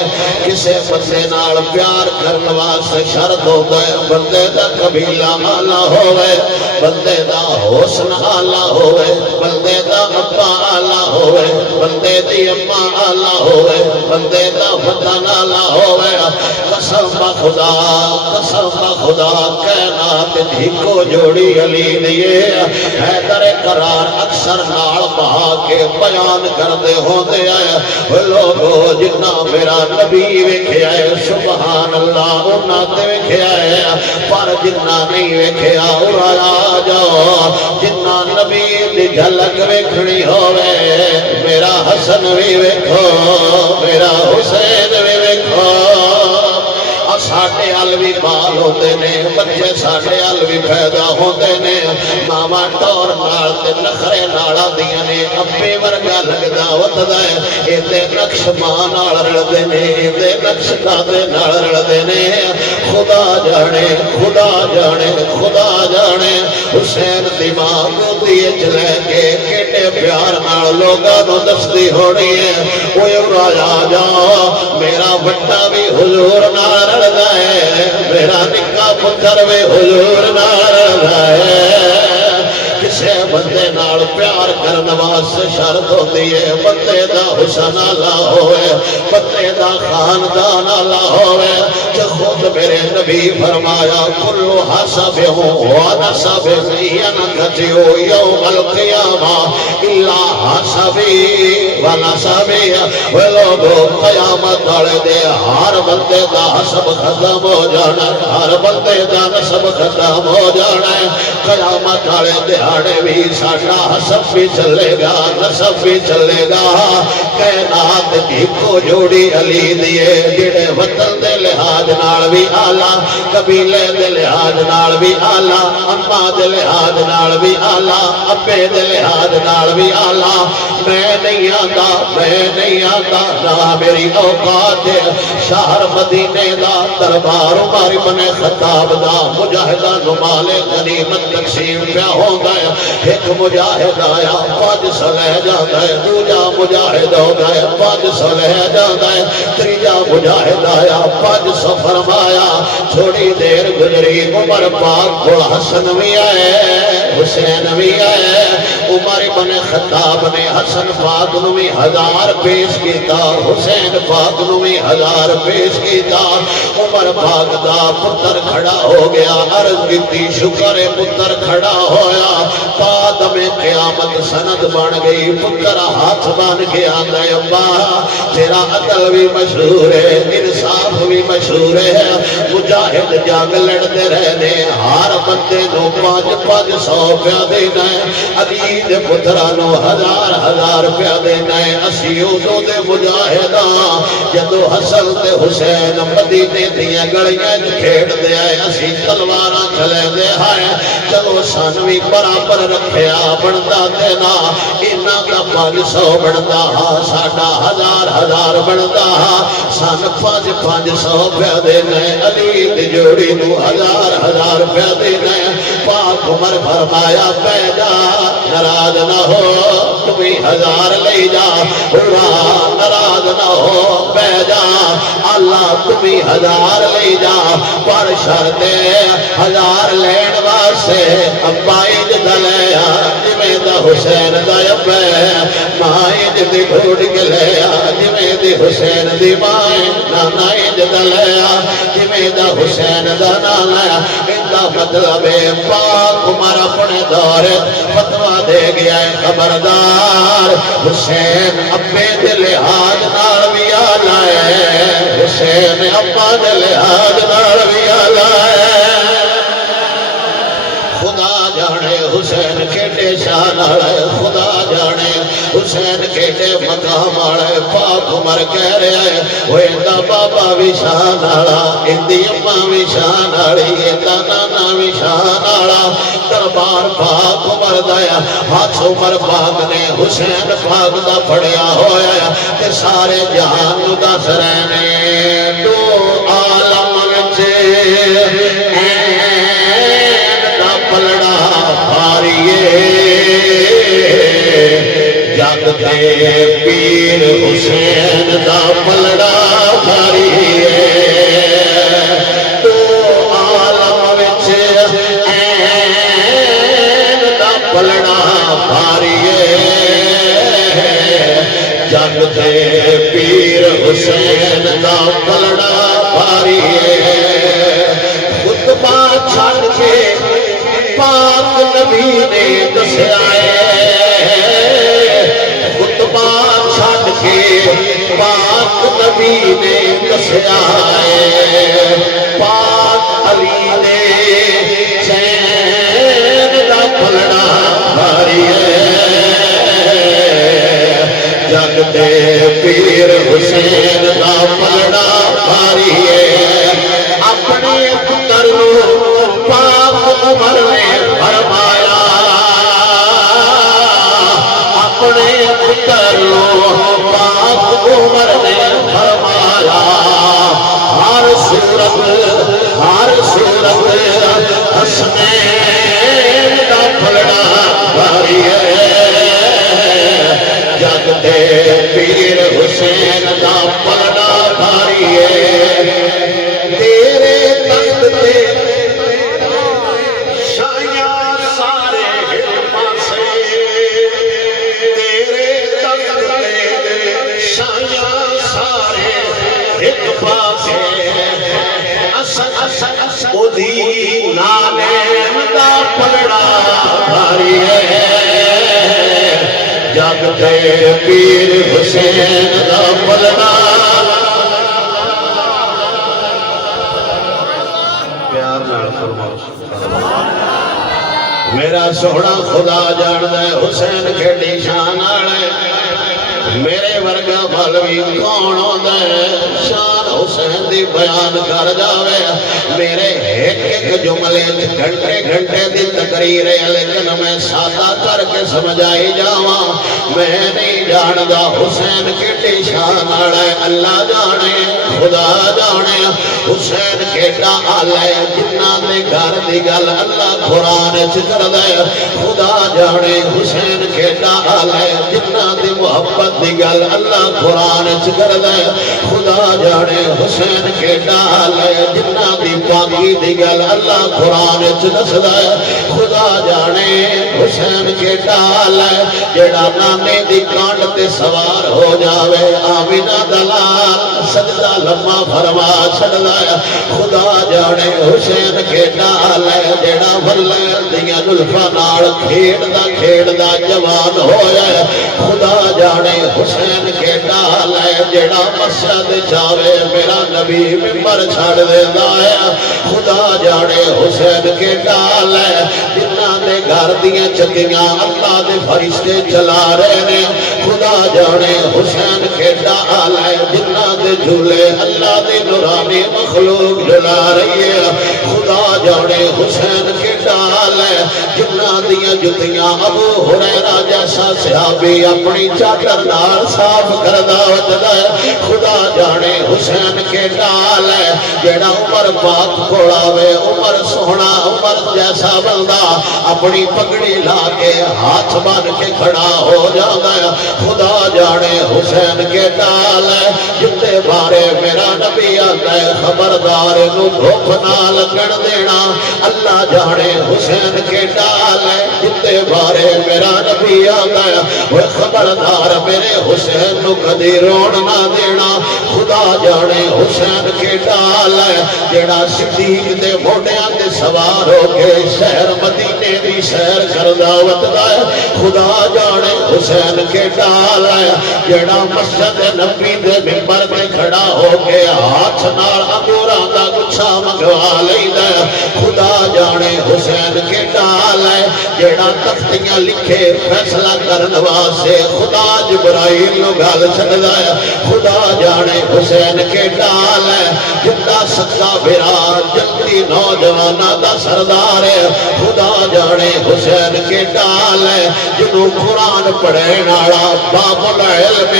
کسے بندے نال پیار کرن واسطے شرط ہو گئے بندے دا قبیلہ آلہ ہوئے بندے دا حسن آلہ ہوئے بندے دا ابا آلہ ہوئے بندے دی اما آلہ ہوئے بندے دا وطن آلہ ہوئے قسم خدا کائنات ہکو جوڑی علی دیے حیدر قرار اکثر نال بہا کے بیان کردے ہوندے آئے لوگو جنہ میرا نبی ویکھیا ہے سبحان اللہ انہاں تے ویکھیا ہے پر جنہ نہیں ویکھیا آ جاؤ جنہ نبی دی جھلک ویکھنی ہوئے میرا حسن بھی ویکھو میرا حسین بھی ویکھو ساڈے ساڈے ال بھی بال ہوتے نے بچے ساڈے ال بھی پیدا ہوتے نے ماوا ٹور نال تے نخرے نال آندیاں نے ابے ورگا لگدا وتدا ہے اے تے نقش ماں نال رلدے نے اے تے نقش دادے نال رلدے نے خدا جانے خدا جانے خدا جانے حسین دی ماں گودی وچ لے کے کیڈے پیار نال لوگاں نوں دسدی ہونی ہے اوے راجا جا میرا بڑا بھی حضور نال رلدا ہے میرا نکا پتر بھی حضور نال رلدا ہے کسے بندے نال پیار کرن واسطے شرط ہوندی ہے بندے دا حسن اعلی ہوئے بندے دا خاندان اعلی ہوئے کہ خود میرے نبی فرمایا کلو حسب و نسب ینقطع یوم القیامہ الا حسبی و نسبی وہ لوگوں قیامت والے دے ہر بندے دا حسب ختم ہو جانا ہر بندے دا نسب ختم ہو جانا قیامت والے دے بھی ساڈا حسب بھی چلے گا نسب بھی چلے گا کائنات کی کو جوڑی علی دیے جڑے وطن دے لحاظ نال بھی آلہ قبیلے دے لحاظ نال بھی آلہ اما دے لحاظ نال بھی آلہ ابے دے لحاظ نال بھی آلہ میں نہیں آتا نہ میری اوقات شہر مدینے دا دربار عمر بن خطاب دا مجاہدہ نمال غنیمت تقسیم پہ ہوگا ایک مجاہد آیا 500 لے جاتا ہے دوجا مجاہد ہو گئے 500 لے جاتا ہے تیجا مجاہد آیا 500 فرمایا تھوڑی دیر گزری عمر پاک کو حسن بھی آئے حسین بھی آئے عمر بن خطاب نے حسن پاک نو بھی 1000 پیش کیتا حسین پاک نو بھی 1000 پیش کیتا عمر پاک دا پتر کھڑا ہو گیا عرض کیتی شکر پتر کھڑا ہویا بعد میں قیامت سند بن گئی پتر ہاتھ بن کے آندا ہے ابا تیرا عدل بھی مشہور ہے انصاف بھی مشہور ہے مجاہد جنگ لڑتے رہنے ہر بندے نو 500 روپیہ دینا ہے علی دے پترا نو 1000 روپیہ دینا ہے اسی ادو دے مجاہداں جدو حسن تے حسین مدینے دیاں گلیاں کھیڈ دے آئے اسی تلواراں چلے دے آئے چلو سن بھی برابر رکھیا بنتا دینا انہاں دا 500 بنتا ساڈا 1000 بنتا سن 500 روپیہ دینا ہے علی دی جوڑی نو 1000 روپیہ دینا ہے پاک عمر فرمایا پہ جا ناراض نہ ہو تمہیں 1000 لے جا ناراض نہ ہو پہ جا اللہ تمہیں 1000 لے جا پر شرط 1000 لین واسطے ابا عزت لیا جویں دا حسین دا ابا ماں عزت ڈھونڈ کے لیا جویں دی حسین دی ماں نانا عزت لیا جویں دا حسین دا نانا اندا مطلب ہے پاک عمر اپنے دور فتویٰ دے گیا ہے خبردار حسین ابے دے لحاظ نال بھی آلہ ہے حسین ابا دے لحاظ نال بھی آلہ ہے خدا جانے حسین کیڑے شان والے خدا جانے حسین کیڑے مقام والے پاک عمر کہہ رہا ہے وہ اندا بابا بھی شان والا اندی اماں بھی شان والی اندا نانا بھی شان والا دربار پاک عمر دا ہاتھ عمر پاک نے حسین پاک دا پھڑیا ہویا تے سارے جہان نو دس رہے نے دو عالم وچ پلڑا بھاریے جگ دے پیر حسین دا پلڑا بھاریے تو عالم وچ این دا پلڑا بھاریے جگ دے پیر حسین دا پلڑا بھاریے خطبہ چھڑ کے پاک نبی نے دسیا خطبہ چھڑ کے پاک نبی نے دسیا پاک علی نے چین دا پلڑا بھاری جگ دے پیر حسین دا پلڑا بھاری اپنے تے پیر حسین دا پلنا پیار نال فرماؤ میرا سونا خدا جاندے حسین کیڑی شان والے میرے ورگا مولوی کون ہوندا ہے شان حسین دی بیان کر جاوے میرے ایک ایک جملے گھنٹے گھنٹے دی تقریر ہے لیکن میں سادہ کر کے سمجھائی جاواں میں نہیں جاندا حسین کیڑی شان والا ہے اللہ جانے خدا جانے حسین کیڑا آلہ ہے جنہ دے گھر دی گل اللہ قرآن وچ کردا ہے خدا جانے حسین کیڑا آلہ ہے جنہ دی محبت دی گل اللہ قرآن وچ کردا ہے خدا جانے حسین کیڑا آلہ ہے جنہ دی پاکی دی گل اللہ قرآن وچ دسدا ہے خدا جانے حسین کیڑا آلہ ہے جڑا نانے دی کانڈ تے سوار ہو جاوے آمینہ دلال سجدہ لمحہ فرما چھڑدا ہے خدا جانے حسین کیڑا آلہ ہے جڑا ولے دیاں زلفاں نال کھیڑدا جوان ہویا ہے خدا جانے حسین کیڑا آلہ ہے جڑا مسجد جاوے میرا نبی ممبر چھڑ دیندا ہے خدا جانے حسین کیڑا آلہ ہے جنہ دے گھر دیاں چکیاں اللہ دے فرشتے چلا رہے نے خدا جانے حسین کیڑا آلہ ہے جنہ دے جھولے اللہ دے نورانی مخلوق جلا رہی ہے خدا جانے حسین کیڑا آلہ ہے جنہ دیاں جتیاں ابو ہریرہ جیسا صحابی اپنی چادر نال صاف کردا وجدا ہے خدا جانے حسین کیڑا آلہ ہے جڑا عمر پاک کول آوے عمر سونا عمر جیسا بندہ اپنی پگڑی لا کے ہاتھ بن کے کھڑا ہو جاتا ہے خدا جانے حسین کیڑا آلہ ہے جتے بارے میرا نبی آتا ہے خبردار نو دھوپ نہ لگن دینا اللہ جانے حسین کیڑا آلہ ہے جتے بارے میرا نبی آتا ہے وہ خبردار میرے حسین نو کدی رون نہ دینا خدا جانے حسین کیڑا آلہ ہے جڑا صدیق دے موڈیاں تے سوار ہو کے شہر مدینے دی سیر کردا وتدا ہے خدا جانے حسین کیڑا آلہ ہے جڑا مسجد نبی دے ممبر تے کھڑا ہو کے ہاتھ نال انگوراں دا گچھا منگوا لیندا ہے خدا جانے حسین کیڑا آلہ ہے جڑا تختیاں لکھے فیصلہ کرن واسطے خدا جبرائیل نو گل چھڈدا ہے خدا جانے حسین کیڑا آلہ ہے جندا سچا بھرا جلدی نوجواناں دا سردار ہے خدا جانے حسین کیڑا آلہ ہے جنوں قرآن پڑھن والا باب العلم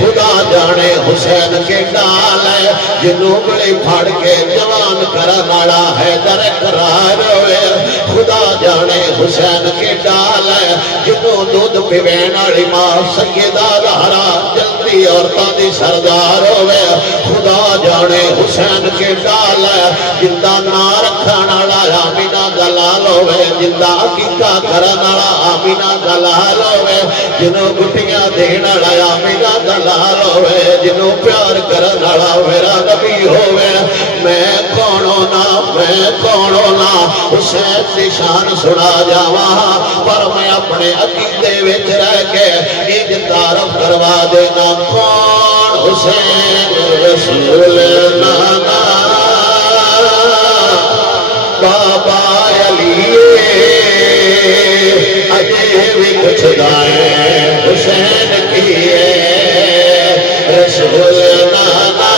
خدا جانے حسین کیڑا آلہ ہے جنوں گلی پھڑ کے جوان کرن والا حیدر قرار ہوئے خدا جانے حسین کیڑا آلہ ہے جنوں دودھ پیوین والی ماں سیدہ زہرا جلدی عورتاں دی سردار ہوئے خدا جانے حسین کیڑا آلہ ہے جندا ناں رکھن والا آمینہ دلال ہوئے جندا عقیقہ کرن والا آمینہ دلال ہوئے جنوں گٹیاں دین والا آمینہ دلال ہوئے جنوں پیار کرن والا میرا نبی ہوئے میں کونوں نہ حسین دی شان سنا جاواں پر میں اپنے عقیدے وچ رہ کے انج تعارف کروا دینا کون حسین رسول نانا بابا علی اجے بھی کچھ دائیں حسین کی رسول نانا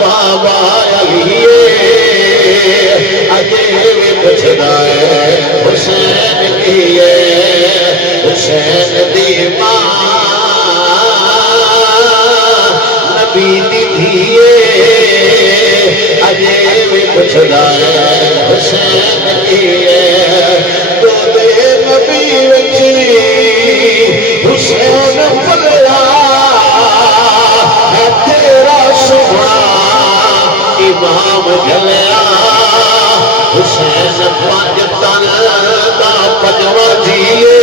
بابا علی اجے بھی کچھ دائیں حسین کی حسین دی ماں نبی دی دھیے اجے بھی کچھ دائیں حسین کی تو دے نبی وچی حسین پلیا ہے تیرا سونا امام جلیا حسین پانچ تن دا پجوا جیے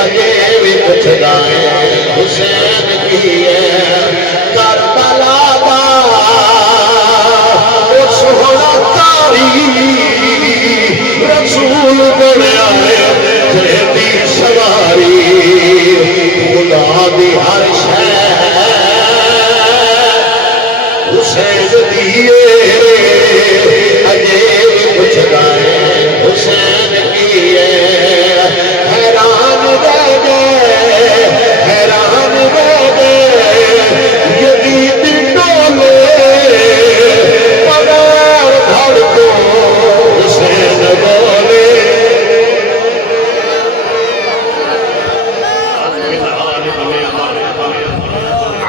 اجے بھی کچھ دائیں حسین کی کربلا دا او سونا تاری رسول بنیا ہے دی ہر شے حسین دیے اجے پوچھدا ہے حسین کیے حیران رہ گئے حیران رہ گئے یزید ڈولے پگار دھڑ کو حسین بولے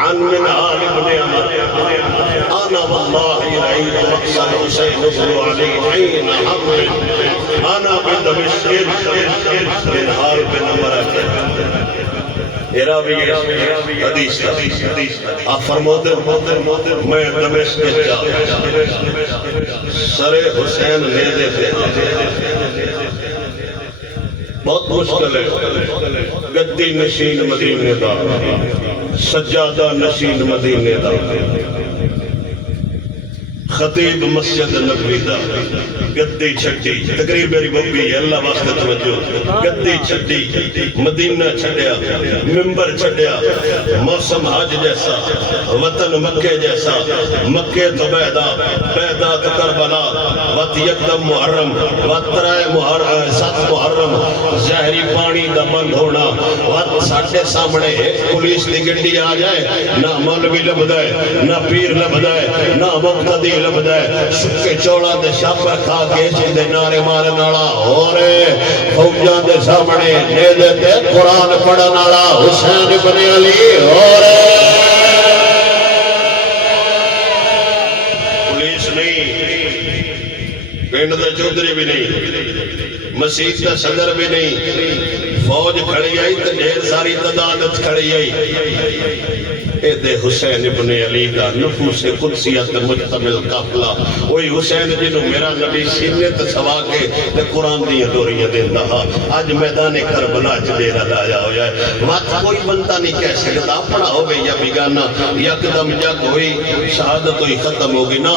عن من آل ابن عمر أنا والله رأيت رأس الحسين بن علي حين حمل أنا بدمشق من حرب مرة راوی حدیث آپ فرماتے میں دمشق جا سر حسین نیزے پہ بہت مشکل ہے گدی نشین مدینے دا سجادہ نشین مدینے دا خطیب مسجد نبوی دا گدی چھٹی تقریر میری ببی ہے اللہ واسطے توجہ گدی چھٹی مدینہ چھٹیا ممبر چھٹیا موسم حج جیسا وطن مکے جیسا مکے تو بیدا بیدا تو کربلا وط یکدم محرم وط ترائے سات محرم زہری پانی دا بند ہونا وط ساٹھے سامنے ایک پولیس دی گنڈی آ جائے نہ مولوی لبدائے نہ پیر لبدائے نہ مقتدی لبدائے سکے چوڑا دے شاپر کھا کے چندے نارے مارے نالا اور فوجان دے سامنے نیدے تے قرآن پڑھا نالا حسین بن علی اور پولیس نہیں پنڈ دا چودھری بھی نہیں مسجد کا صدر بھی نہیں فوج کھڑی آئی تو ڈھیر ساری تعداد کھڑی آئی اے دے حسین ابن علی دا نفوس قدسیت مجتمل قافلہ وہی حسین جنہوں میرا نبی سینے تے سوا کے تے قرآن دیا دوریاں دیندہ ہا آج میدان کربلا جدیرہ لایا ہو جائے وقت کوئی بندہ نہیں کہہ سکتا پڑا ہو گئی یا بیگانا یکدم جگ ہوئی شہادت ہوئی ختم ہوگی نا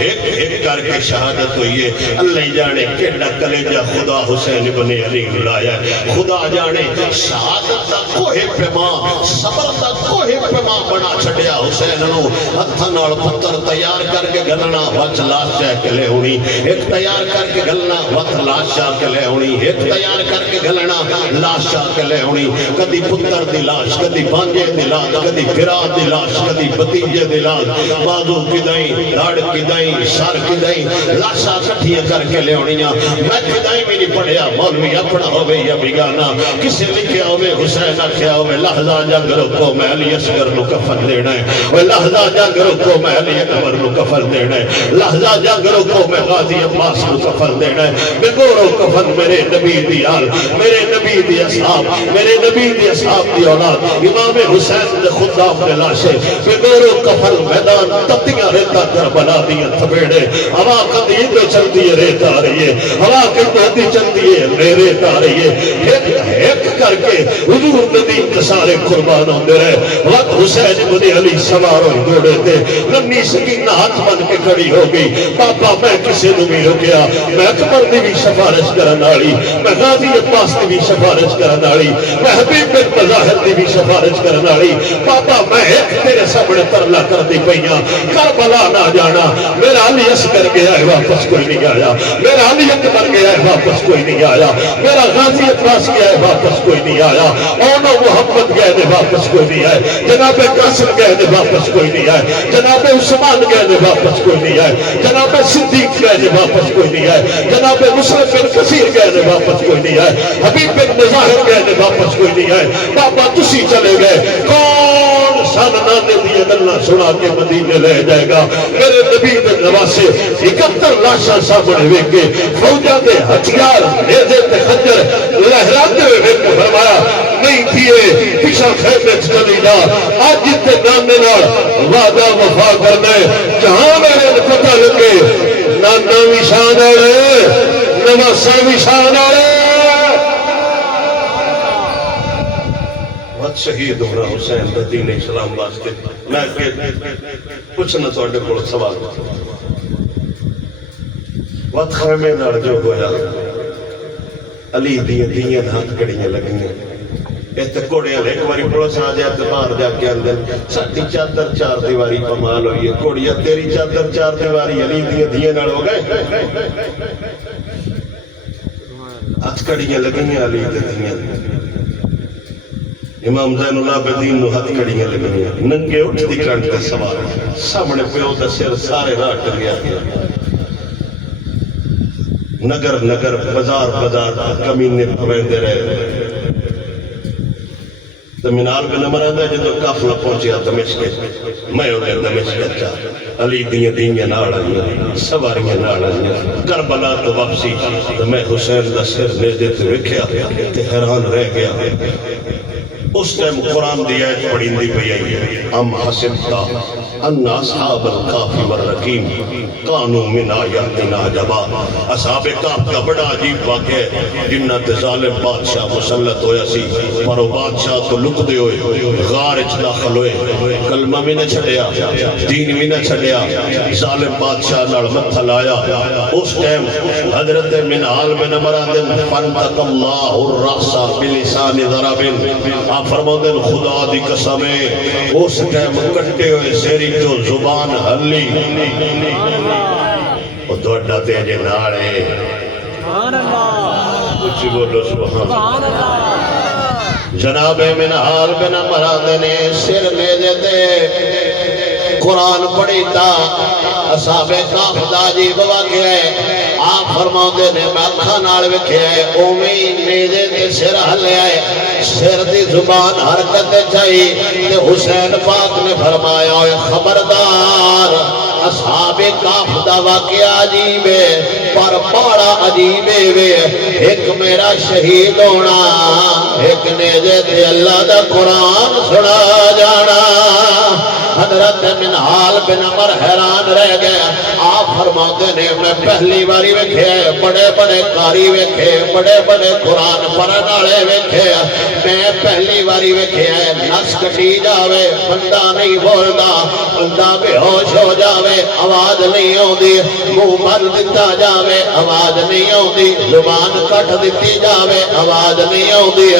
ایک ایک کر کے شہادت ہوئی ہے اللہ جانے کیڑا کلیجہ خدا حسین ابن علی لایا ہے خدا جانے شہادت دا کوہ پیما صبر دا کوہ پیما بنا چھڑیا حسین نو ہتھن اور پتر تیار کر کے گلنا وچ لاش چاہ کے لے ہونی ایک تیار کر کے گلنا وقت لاش چاہ کے لے ہونی ایک تیار کر کے گلنا لاش چاہ کے لے ہونی کدی پتر دی لاش کدی بانجے دی لاش کدی بھرا دی لاش کدی بتیجے دی لاش بازو کی دائیں دھاڑ کی دائیں سر کی دائیں لاشا کٹھیاں کر کے لے ہونیاں میں کی دائیں بھی نہیں پڑھیا مولوی اپنا ہوئے یا بیگانا کسی لکھیا ہوئے حسین آکھیا ہوئے لحظہ جنگ رکھو میں علی اصغر نو کفن دینا ہے وہ لحظہ جنگ رکھو میں علی اکبر نو کفن دینا ہے لحظہ جنگ رکھو میں غازی عباس نو کفن دینا ہے بگورو کفن میرے نبی دی آل میرے نبی دی اصحاب میرے نبی دی اصحاب دی اولاد امام حسین دے خدام نے لاشے بگورو کفن میدان تتیاں ریتا کربلا دیا تھبیڑے ہوا کدی دے چل دیئے ریت آ رہی ہے ہوا کدی چل دیئے ریت آ رہی ہے ایک کر کے حضور نبی سارے قربان ہوندے رہے وقت حسین بن علی سوار ہوئی دوڑے تھے نمی سکینہ ہاتھ بن کے کھڑی ہو گئی پاپا میں کسی نو بھی رکیا میں اکبر دی بھی سفارش کرن والی میں غازی عباس دی بھی سفارش کرن والی میں حبیب بن مظاہر دی بھی سفارش کرن والی پاپا میں ایک تیرے سامنے ترلا کر دی پئیاں کربلا نہ جانا میرا علی اصغر گیا ہے واپس کوئی نہیں آیا میرا علی اکبر گیا ہے واپس کوئی نہیں آیا میرا غازی عباس گیا ہے واپس کوئی نہیں آیا اونو محمد گئے دے واپس کوئی نہیں آئے جناب قاسم گئے دے واپس کوئی نہیں آئے جناب عثمان گئے دے واپس کوئی نہیں آئے جناب صدیق گئے دے واپس کوئی نہیں آئے جناب مسلم بن کثیر گئے دے واپس کوئی نہیں آئے حبیب بن مظاہر گئے دے واپس کوئی نہیں آئے بابا تسی چلے گئے کون سن نانے دیئے گلنا سنا کے مدینے لے جائے گا میرے نبی دے نواسے 71 لاشاں سامنے ویکے فوجہ دے ہتھیار نیزے تے خنجر لہراتے ہوئے ویکے فرمایا نہیں تھیے پیچھا خیمے چلی جا آج جتے نانے نال وعدہ وفا کرنے جہاں میرے پتہ لگے نانا بھی شان آڑے نواسا بھی شان آڑے وقت شہید ہونا حسین دا دین اسلام واسطے میں پوچھنا توڑے کو سوال وقت خیمے نال جو ہویا علی دیاں ہاتھ کڑیاں لگیں اتنے گھوڑے ایک باری پولیس آ جائے تو باہر جا کے اندر ساری چادر 4 دیواری کمال ہوئی ہے گھوڑیا تیری چادر 4 دیواری علی دیا دیے نال ہو گئے ہاتھ کڑیاں لگیاں علی دیاں امام زین العابدین نو ہاتھ کڑیاں لگیاں ننگے اٹھ دی کنڈ تے سوار سامنے پیو دا سر سارے راہ ٹریا نگر نگر بازار بازار کمینے پویندے رہے تو منال بن عمر آدھا جدو قافلہ پہنچیا دمشق میں انہیں دمشق چاہ علی دیاں نال آئیاں سواریاں نال آئیاں کربلا تو واپسی تو میں حسین دا سر نیزے تے وکھیا تے حیران رہ گیا اس ٹائم قرآن دی آیت پڑھی دی پئی آئی ہے ام حسبتا ان اصحاب الکهف والرقیم کانوا من آیاتنا عجبا اصحاب کہف کا بڑا عجیب واقعہ ہے جنہ تے ظالم بادشاہ مسلط ہویا سی پر وہ بادشاہ تو لک دے ہوئے غار اچ داخل ہوئے کلمہ بھی نہ چھڑیا دین بھی نہ چھڑیا ظالم بادشاہ نال متھا لایا اس ٹائم حضرت منہال بن عمر دن فانتق اللہ الرأس بلسان ضرب آپ فرماتے ہیں خدا دی قسمیں اس ٹائم کٹے ہوئے سیری جو زبان ہلی وہ دوڑا تیجے ناڑے سبحان اللہ کچھ بولو سبحان اللہ جناب منہال بن عمر نے سر نیزے تے قرآن پڑھی تا اصحاب کہف دا عجیب واقعہ ہے آپ فرماتے نے میں اکھاں نال ویکھیا ہے اوویں نیزے تے سر ہلیا ہے سر دی زبان حرکت چاہی تے حسین پاک نے فرمایا ہوئے خبردار اصحاب کہف دا واقعہ عجیب ہے پر بڑا عجیب ہے ایک میرا شہید ہونا ایک نیزے تے اللہ دا قرآن سنا جانا حضرت منہال بن عمر حیران رہ گیا آپ فرماتے نے میں پہلی باری ویکھے بڑے بڑے قاری ویکھے بڑے بڑے قرآن پڑھن والے ویکھے میں پہلی باری ویکھے نس کٹی جاوے بندہ نہیں بولدا بندہ بے ہوش ہو جاوے آواز نہیں آوندی منہ بند دتا جاوے آواز نہیں آوندی زبان کٹ دتی جاوے آواز نہیں آوندی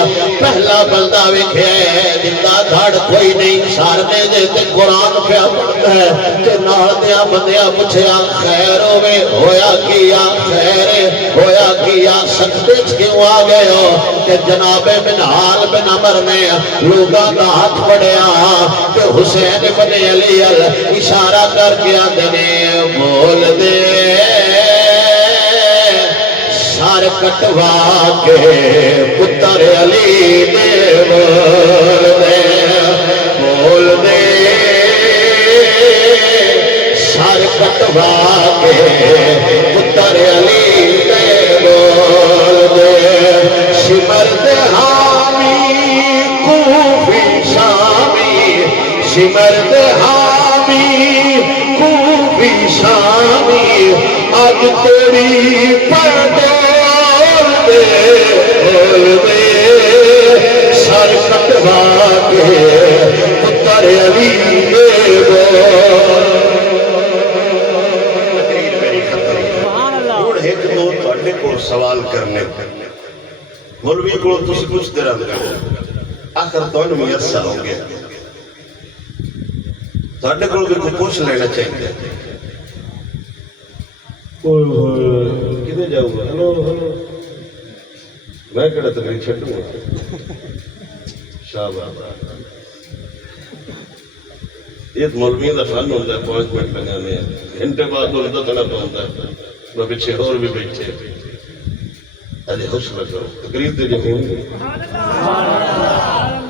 پہلا بندہ ویکھے جندا دھڑ کوئی نہیں سارنے دے تے قرآن پہ پڑھتا ہے کہ نال دیا بندیا پوچھیا خیر ہویا کیا خیر ہویا کیا سکتے کیوں آ گئے ہو کہ جناب منہال بن عمر نے لوگاں کا ہاتھ پڑھیا کہ حسین بن علی اشارہ کر کے آندے نے بول دے سار کٹوا کے پتر علی دے بول دے سار کٹوا کے پتر علی دے بول دے شمر دے حامی کوفی شامی شمر دے حامی کوفی شامی آج تیری پردور دے بول دے سار کٹوا کے پتر علی دے بول سوال کرنے مولوی کو تسی پوچھتے رہتے آخر تو انہوں میں عرصہ ہو گیا تھوڑے کو بھی پوچھ لینا چاہیے کدھے جاؤں گا ہلو ہلو میں کہڑا تقریر چھٹوں گا شاباش یہ مولوی دا فن ہوتا ہے 5 منٹ لگانے گھنٹے بعد ہوتا تھوڑا ہوتا ہے وہ پیچھے اور بھی بیٹھے ارے حوصلہ کرو تقریر دے لیے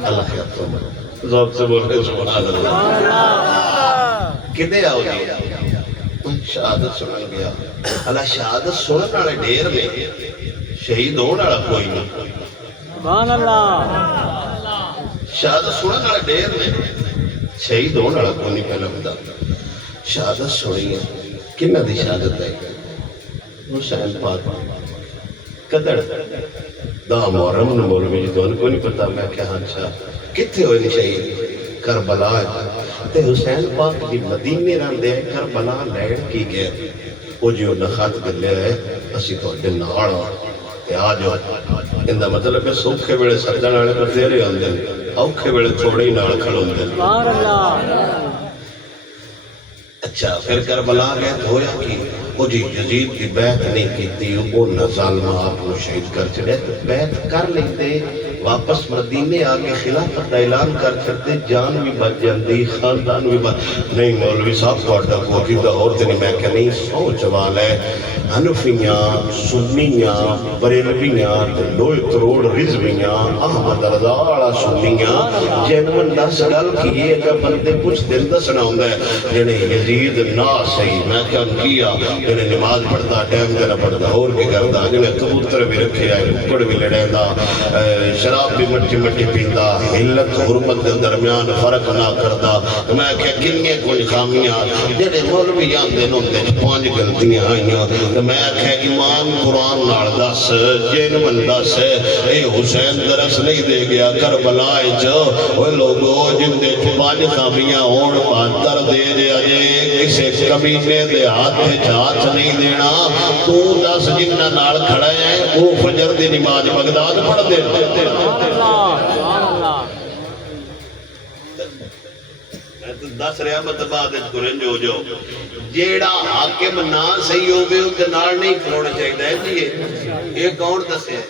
اللہ خیر فرمائے ذوق سے بول رہے سبحان اللہ کدے آؤ جی شہادت سنن گیا اللہ شہادت سنن والے ڈھیر میں شہید ہونے والا کوئی نہیں سبحان اللہ شہادت سنن والے ڈھیر میں شہید ہونے والا کوئی نہیں پہلا بتا شہادت سنی ہے کنہ دی شہادت ہے حسین پاک قدر دا محرم نے مولوی جی تو کو نہیں پتا میں کہ ہاں کتنے ہوئے شہید کربلا تے حسین پاک دی مدینے رہندے کربلا لین کی گئے وہ جو نخات گلے ہے اسی تو نال آ جاؤ ان مطلب ہے سوکھے ویلے سجن والے بتھیرے آتے ہیں اوکھے ویلے تھوڑے ہی نال کھلوندے ہیں سبحان اللہ اچھا پھر کربلا گئے تو ہویا کہ وہ جی یزید کی بیعت نہیں کیتی وہ نہ ظالمہ آپ کو شہید کر چڑے تو بیعت کر لیتے واپس مدینے آگے خلافت کا اعلان کر کرتے جان بھی بچ جاندی خاندان بھی بچ نہیں مولوی صاحب تھوڑا کو عقیدہ اور دن میں کہ نہیں سوچ والے حنفیاں سنیاں بریلویاں لوئے کروڑ رضویاں احمد رضا والا سنیاں جنون دس گل کیے اگر بندے کچھ دن دسنا ہوندہ ہے جنہیں یزید نا صحیح میں کیا کیا جنہیں نماز پڑھتا ٹائم دینا پڑھتا اور بھی کرتا جنہیں کبوتر بھی رکھے آئے ککڑ بھی لڑے دا شراب بھی مٹی مٹی پیتا ملت حرمت کے درمیان فرق نہ کرتا میں کیا کنیے کوئی خامیاں جڑے مولوی آندے نوندے پانچ غلطیاں آئیاں میں کیا ایمان قرآن نال دس جن من دس اے حسین درس نہیں دے گیا کربلا وچ وہ لوگوں جن دے پانچ خامیاں ہون بہتر دے دیا جے کسے کمینے دے ہاتھ نہیں دینا تو دس جنہ نال کھڑا ہے وہ فجر دی نماز بغداد پڑھ دے دس رہا مطبعات کرنج ہو جو جیڑا حاکم نہ صحیح ہو گئے ان کے نال نہیں کھلونا چاہیے ہے یہ کون دسے ہے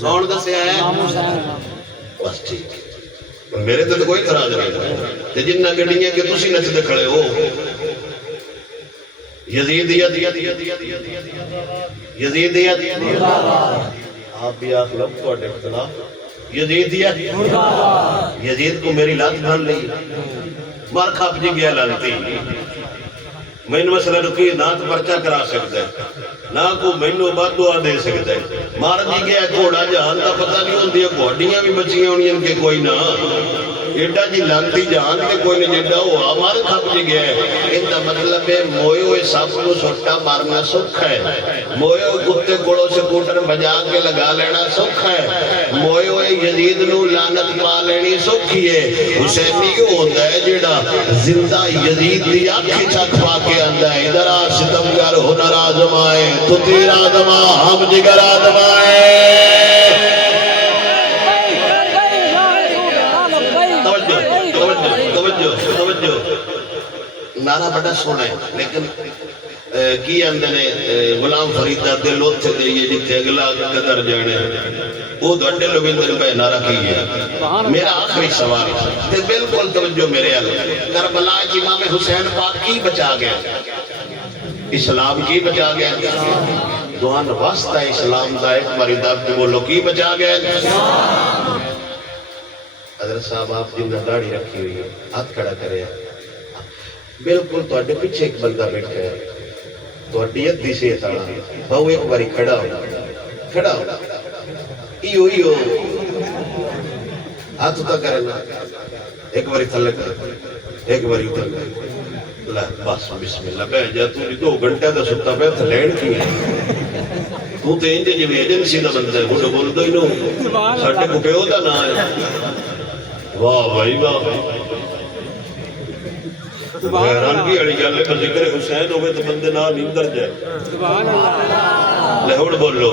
کون دسے ہے بس ٹھیک میرے تو کوئی اعتراض نہیں جنہ گڈیاں کہ تسی نچدے کھڑے ہو یزیدیت یزیدیت آپ بھی آپ لوگ تو اٹھے اختلاف یزیدیت یزید کو میری لات بھان لی مار کھاپ جی گیا لانتی میں ان مسئلہ رکی نہ تو پرچہ کرا سکتا ہے نہ کو مینو بعد دعا دے سکتا ہے مار جی گیا گھوڑا جہان کا پتہ نہیں ہوتی ہے گھوڑیاں بھی بچیاں ہونی ان کے کوئی نہ ایڈا جی لانتی جہان کے کوئی نہیں جیڈا ہوا مار کھاپ جی گیا ہے ان کا مطلب ہے موئے ہوئے سب کو سوٹا مارنا سکھ ہے موئے ہوئے کتے گوڑوں سے کوٹر بجا کے لگا لینا سکھ ہے موئے ہوئے یزید نو لانت پا لینی سکھی ہے حسینی کیوں ہوتا ہے جیڑا زندہ یزید دی آنکھی چک پا کے آندہ ہے ادھر آ ستمگر ہنر آزمائے تو تیر آزما ہم جگر آزمائے نعرہ بڑا سونا ہے لیکن کی اندر غلام فریدہ دل اتھے دے یہ جتے اگلا قدر جانے وہ دوڑے لوگ اندر پہ نعرہ کیے میرا آخری سوال تے بالکل توجہ میرے اللہ کربلا امام حسین پاک کی بچا گیا اسلام کی بچا گیا دوان واسطہ اسلام دا ایک باری دب کے بولو کی بچا گیا حضرت صاحب آپ جن داڑھی رکھی ہوئی ہے ہاتھ کھڑا کرے بالکل تو اڈے پیچھے ایک بندہ بیٹھا ہے تو اڈی ادھی سے تاڑا بہو ایک باری کھڑا ہو ایو ہاتھ تا کرنا ایک باری تھلے کر ایک باری اتر کر اللہ بس بسم اللہ بہ جا تو 2 گھنٹے دا ستا پہ تھلین کی تو تے انجے جو ایجنسی دا بندہ ہے وہ بول دو ہی نو ساٹھے کو پیو دا نا ہے واہ بھائی واہ حیران کی اڑی گل ہے ذکر حسین ہوئے تو بندے نہ نیندر جائے سبحان اللہ لہوڑ بولو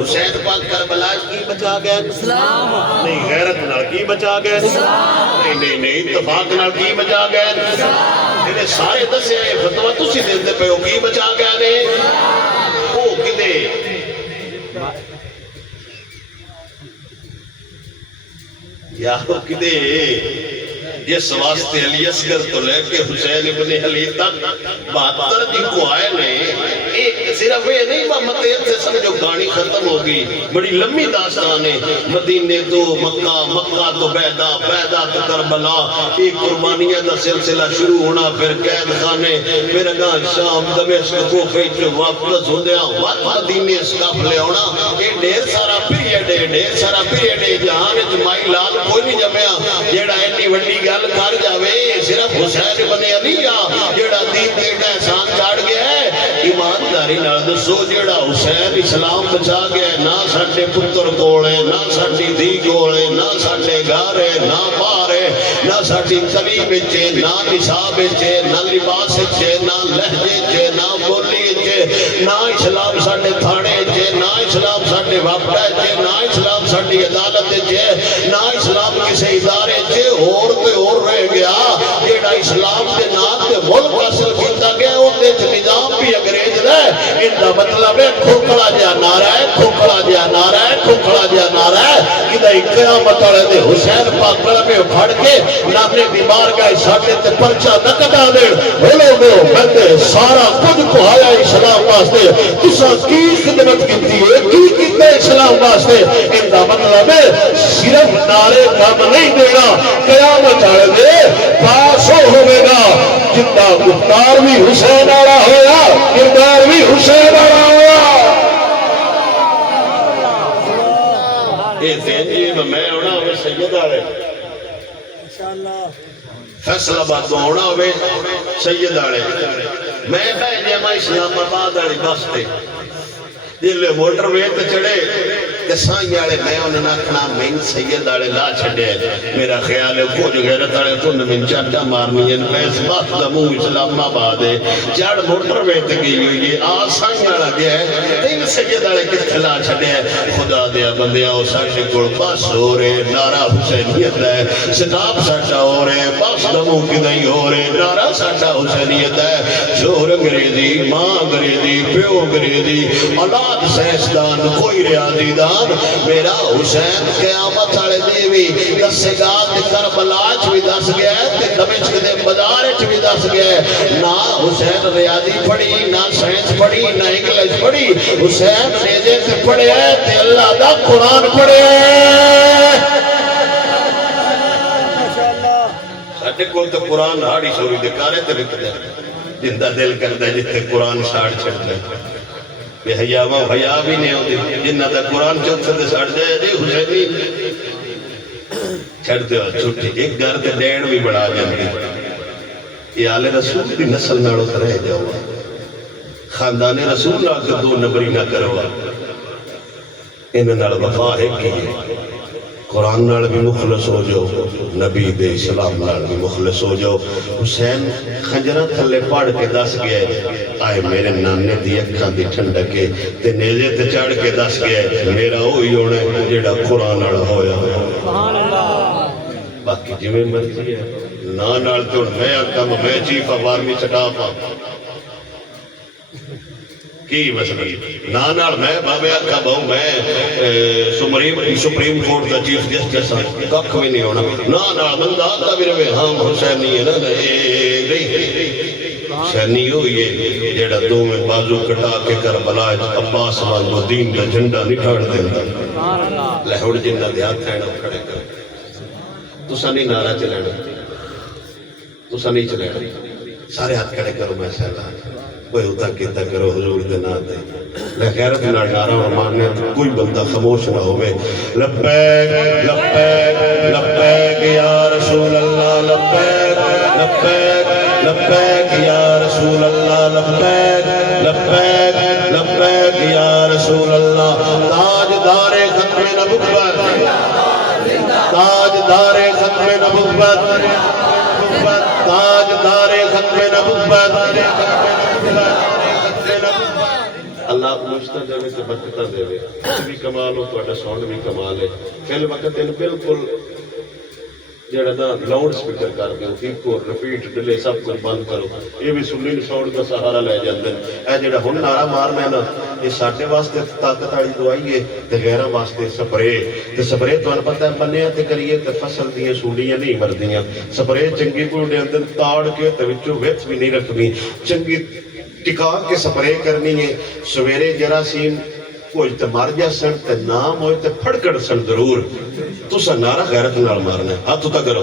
حسین پاک کربلا کی بچا گئے اسلام نہیں غیرت نال کی بچا گئے نہیں اتفاق نال کی بچا گئے انہیں سارے دسے فتوہ تسی دیندے پہ ہو کی بچا گئے نے او کدے یارو کدے جس واسطے علی اصغر تو لے کے حسین ابن علی تک 72 جن کو آئے نہیں صرف یہ نہیں محمد سے سمجھو گانی ختم ہوگی بڑی لمبی داستان ہے مدینے تو مکہ مکہ تو بیدا بیدا تو کربلا ایک قربانیاں دا سلسلہ شروع ہونا پھر قید خانے پھر اگاں شام دمشق کوفے جو واپس ہوندے وقت مدینے اسکاف لے ہونا یہ ڈھیر سارا پیریڈ ہے جہاں جمائی لال کوئی نہیں جمعہ جیڑا اینی وڈی گل کر جاوے صرف حسین بن علی جیڑا دین دینا احسان چاڑ گیا ہے ایمانداری نال دسو جیڑا حسین اسلام بچا گیا ہے نہ ساڈے پتر کولے نہ ساڈی دھی کولے نہ ساڈے گھر ہے نہ باہر ہے نہ ساڈی تعلیم وچ نہ نصاب وچ نہ لباس وچ نہ لہجے وچ نہ بولی وچ نہ اسلام ساڈے تھانے وچ نہ اسلام واپڑا جے نہ اسلام ساڈی عدالت جے نہ اسلام کسی ادارے جے اور تے اور رہ گیا جیڑا اسلام دے نام تے ملک حاصل کیتا گیا اودے وچ نظام بھی انگریز دا ہے ان دا مطلب ہے کھوکھڑا جہا نعرہ ہے کھوکھڑا جہا نعرہ ہے کھوکھڑا جہا نعرہ ہے کدی قیامت والے دے حسین پاک میں پھڑ کے نانے دی بارگاہ ساڈے تے پرچہ نہ کٹا دین بولو گو میں سارا کچھ کھایا اسلام واسطے تساں کی خدمت کیتی ہے کی کیتے اسلام واسطے ان دا مطلب ہے صرف نعرے کام نہیں دینا قیامت والے دے پاس ہوے گا جندا گفتار بھی حسین والا ہویا کردار بھی حسین والا ہویا میں ہونا ہوئے سید والے فیصل آباد تو ہونا ہوئے سید والے میں کہا میں اسلام آباد والی بس تے جلے موٹر وے تے چڑھے تے سائیں والے میں انہاں آکھنا میں سید والے لا چھڈے میرا خیال ہے کچھ غیرت والے تو میں چاٹا مارنی ہے میں اس بات دا منہ اسلام آباد ہے چڑھ موٹر وے تے گئی ہوئی ہے آ سائیں والا گیا ہے تین سید والے کتھے لا چھڈے خدا دیا بندیاں او ساڈے کول بس ہو رہے نعرہ حسینیت ہے سٹاپ ساڈا ہو رہے بس دا منہ کدی ہو رہے نعرہ ساڈا حسینیت ہے شور انگریزی ماں انگریزی پیو انگریزی اولاد سائنسدان کوئی ریاضی دان میرا حسین قیامت والے دی بھی دسے گا تے کربلا وچ بھی دس گیا ہے تے دمشق دے بازار وچ بھی دس گیا ہے نہ حسین ریاضی پڑھی نہ سائنس پڑھی نہ انگلش پڑھی حسین نیزے تے پڑھیا ہے تے اللہ دا قرآن پڑھیا ہے ساڈے کول تے قرآن ہاڑی سوری دے کارے تے وکدا جندا دل کردا جتھے قرآن ساڑ چھڈدا بے حیاواں حیا بھی نہیں ہوتی جنہ دا قرآن چوتھے تے سڑ جائے جی حسینی چھڑ دیو چھٹی ایک گھر تے ڈین بھی بڑھا جاندی یہ آل رسول دی نسل ناڑو تے رہ جاؤ خاندان رسول نال تے دو نبری نہ کرو انہاں نال وفا ہے کی قرآن نال بھی مخلص ہو جاؤ نبی دے اسلام نال بھی مخلص ہو جاؤ حسین خنجرہ تھلے پاڑ کے دس گئے آئے میرے نانے دی اکھاں دی ٹھنڈکے تے نیزے تے چڑھ کے دس گئے میرا وہی ہونا ہے جیڑا قرآن نال ہویا باقی جو میں مرضی ہے نا نال تو میں کم میں چیف آرمی سٹاف کی مسئلہ نا نال میں بابے آقا بہو میں سپریم کورٹ دا چیف جسٹس ککھ بھی نہیں ہونا نا نال بندہ آقا بھی رہے ہاں حسینی ہے نا حسینی ہوئی ہے جیڑا دو میں بازو کٹا کے کربلا عباس وانگو دین دا جھنڈا نہیں ٹھاڑ دینا لہوڑ جنہ دیات کھائنا کھڑے کر تو سنی نعرہ چلینا تو سنی چلینا سارے ہاتھ کھڑے کرو میں سہلا کوئی ہوتا کہتا کرو حضور دے نہ دے غیرت نہ نعرہ اور ماننے کوئی بندہ خاموش نہ ہوئے لبیک لبیک لبیک یا رسول اللہ لبیک لبیک لبیک یا رسول اللہ لبیک لبیک لبیک یا رسول اللہ تاجدار ختم نبوت تاجدار ختم نبوت تاجدار ختم نبوت اللہ پوچھتا دے تے برکتاں دے بھی کمال ہو تہاڈا ساؤنڈ بھی کمال ہے فل وقت ان بالکل جڑا نا لاؤڈ سپیکر کر کے ایکو ریپیٹ ڈیلے سب کچھ بند کرو یہ بھی سنی ساؤنڈ دا سہارا لے جاندے اے جڑا ہن نعرہ مارنا ہے نا یہ ساڈے واسطے طاقت والی دوائی ہے تے غیراں واسطے سپرے تے سپرے تانوں پتہ ہے بنیا تے کریے تے فصل دیاں سوڑیاں نہیں مردیاں سپرے چنگی کوئی دے اندر تاڑ کے تے وچوں وچ بھی نہیں رکھنی چنگی ٹکا کے سپرے کرنی ہے سویرے جراثیم کوئی تے مر جاسن تے نام ہوئے تے پھڑکڑ سن ضرور تساں نعرہ غیرت نال مارنا ہے ہاتھ اتا کرو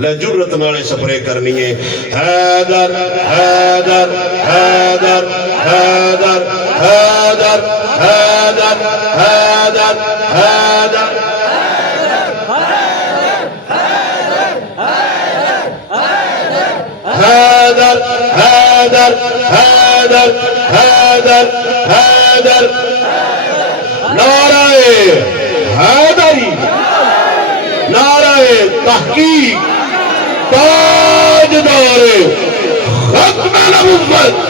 لے جرت نالے سپرے کرنی ہے حیدر حیدر حیدر حیدر حیدر حیدر حیدر حیدر حیدر حیدر حیدر حیدر حیدر نعرہ حیدری نعرہ تحقیق تاجدار ختم نبوت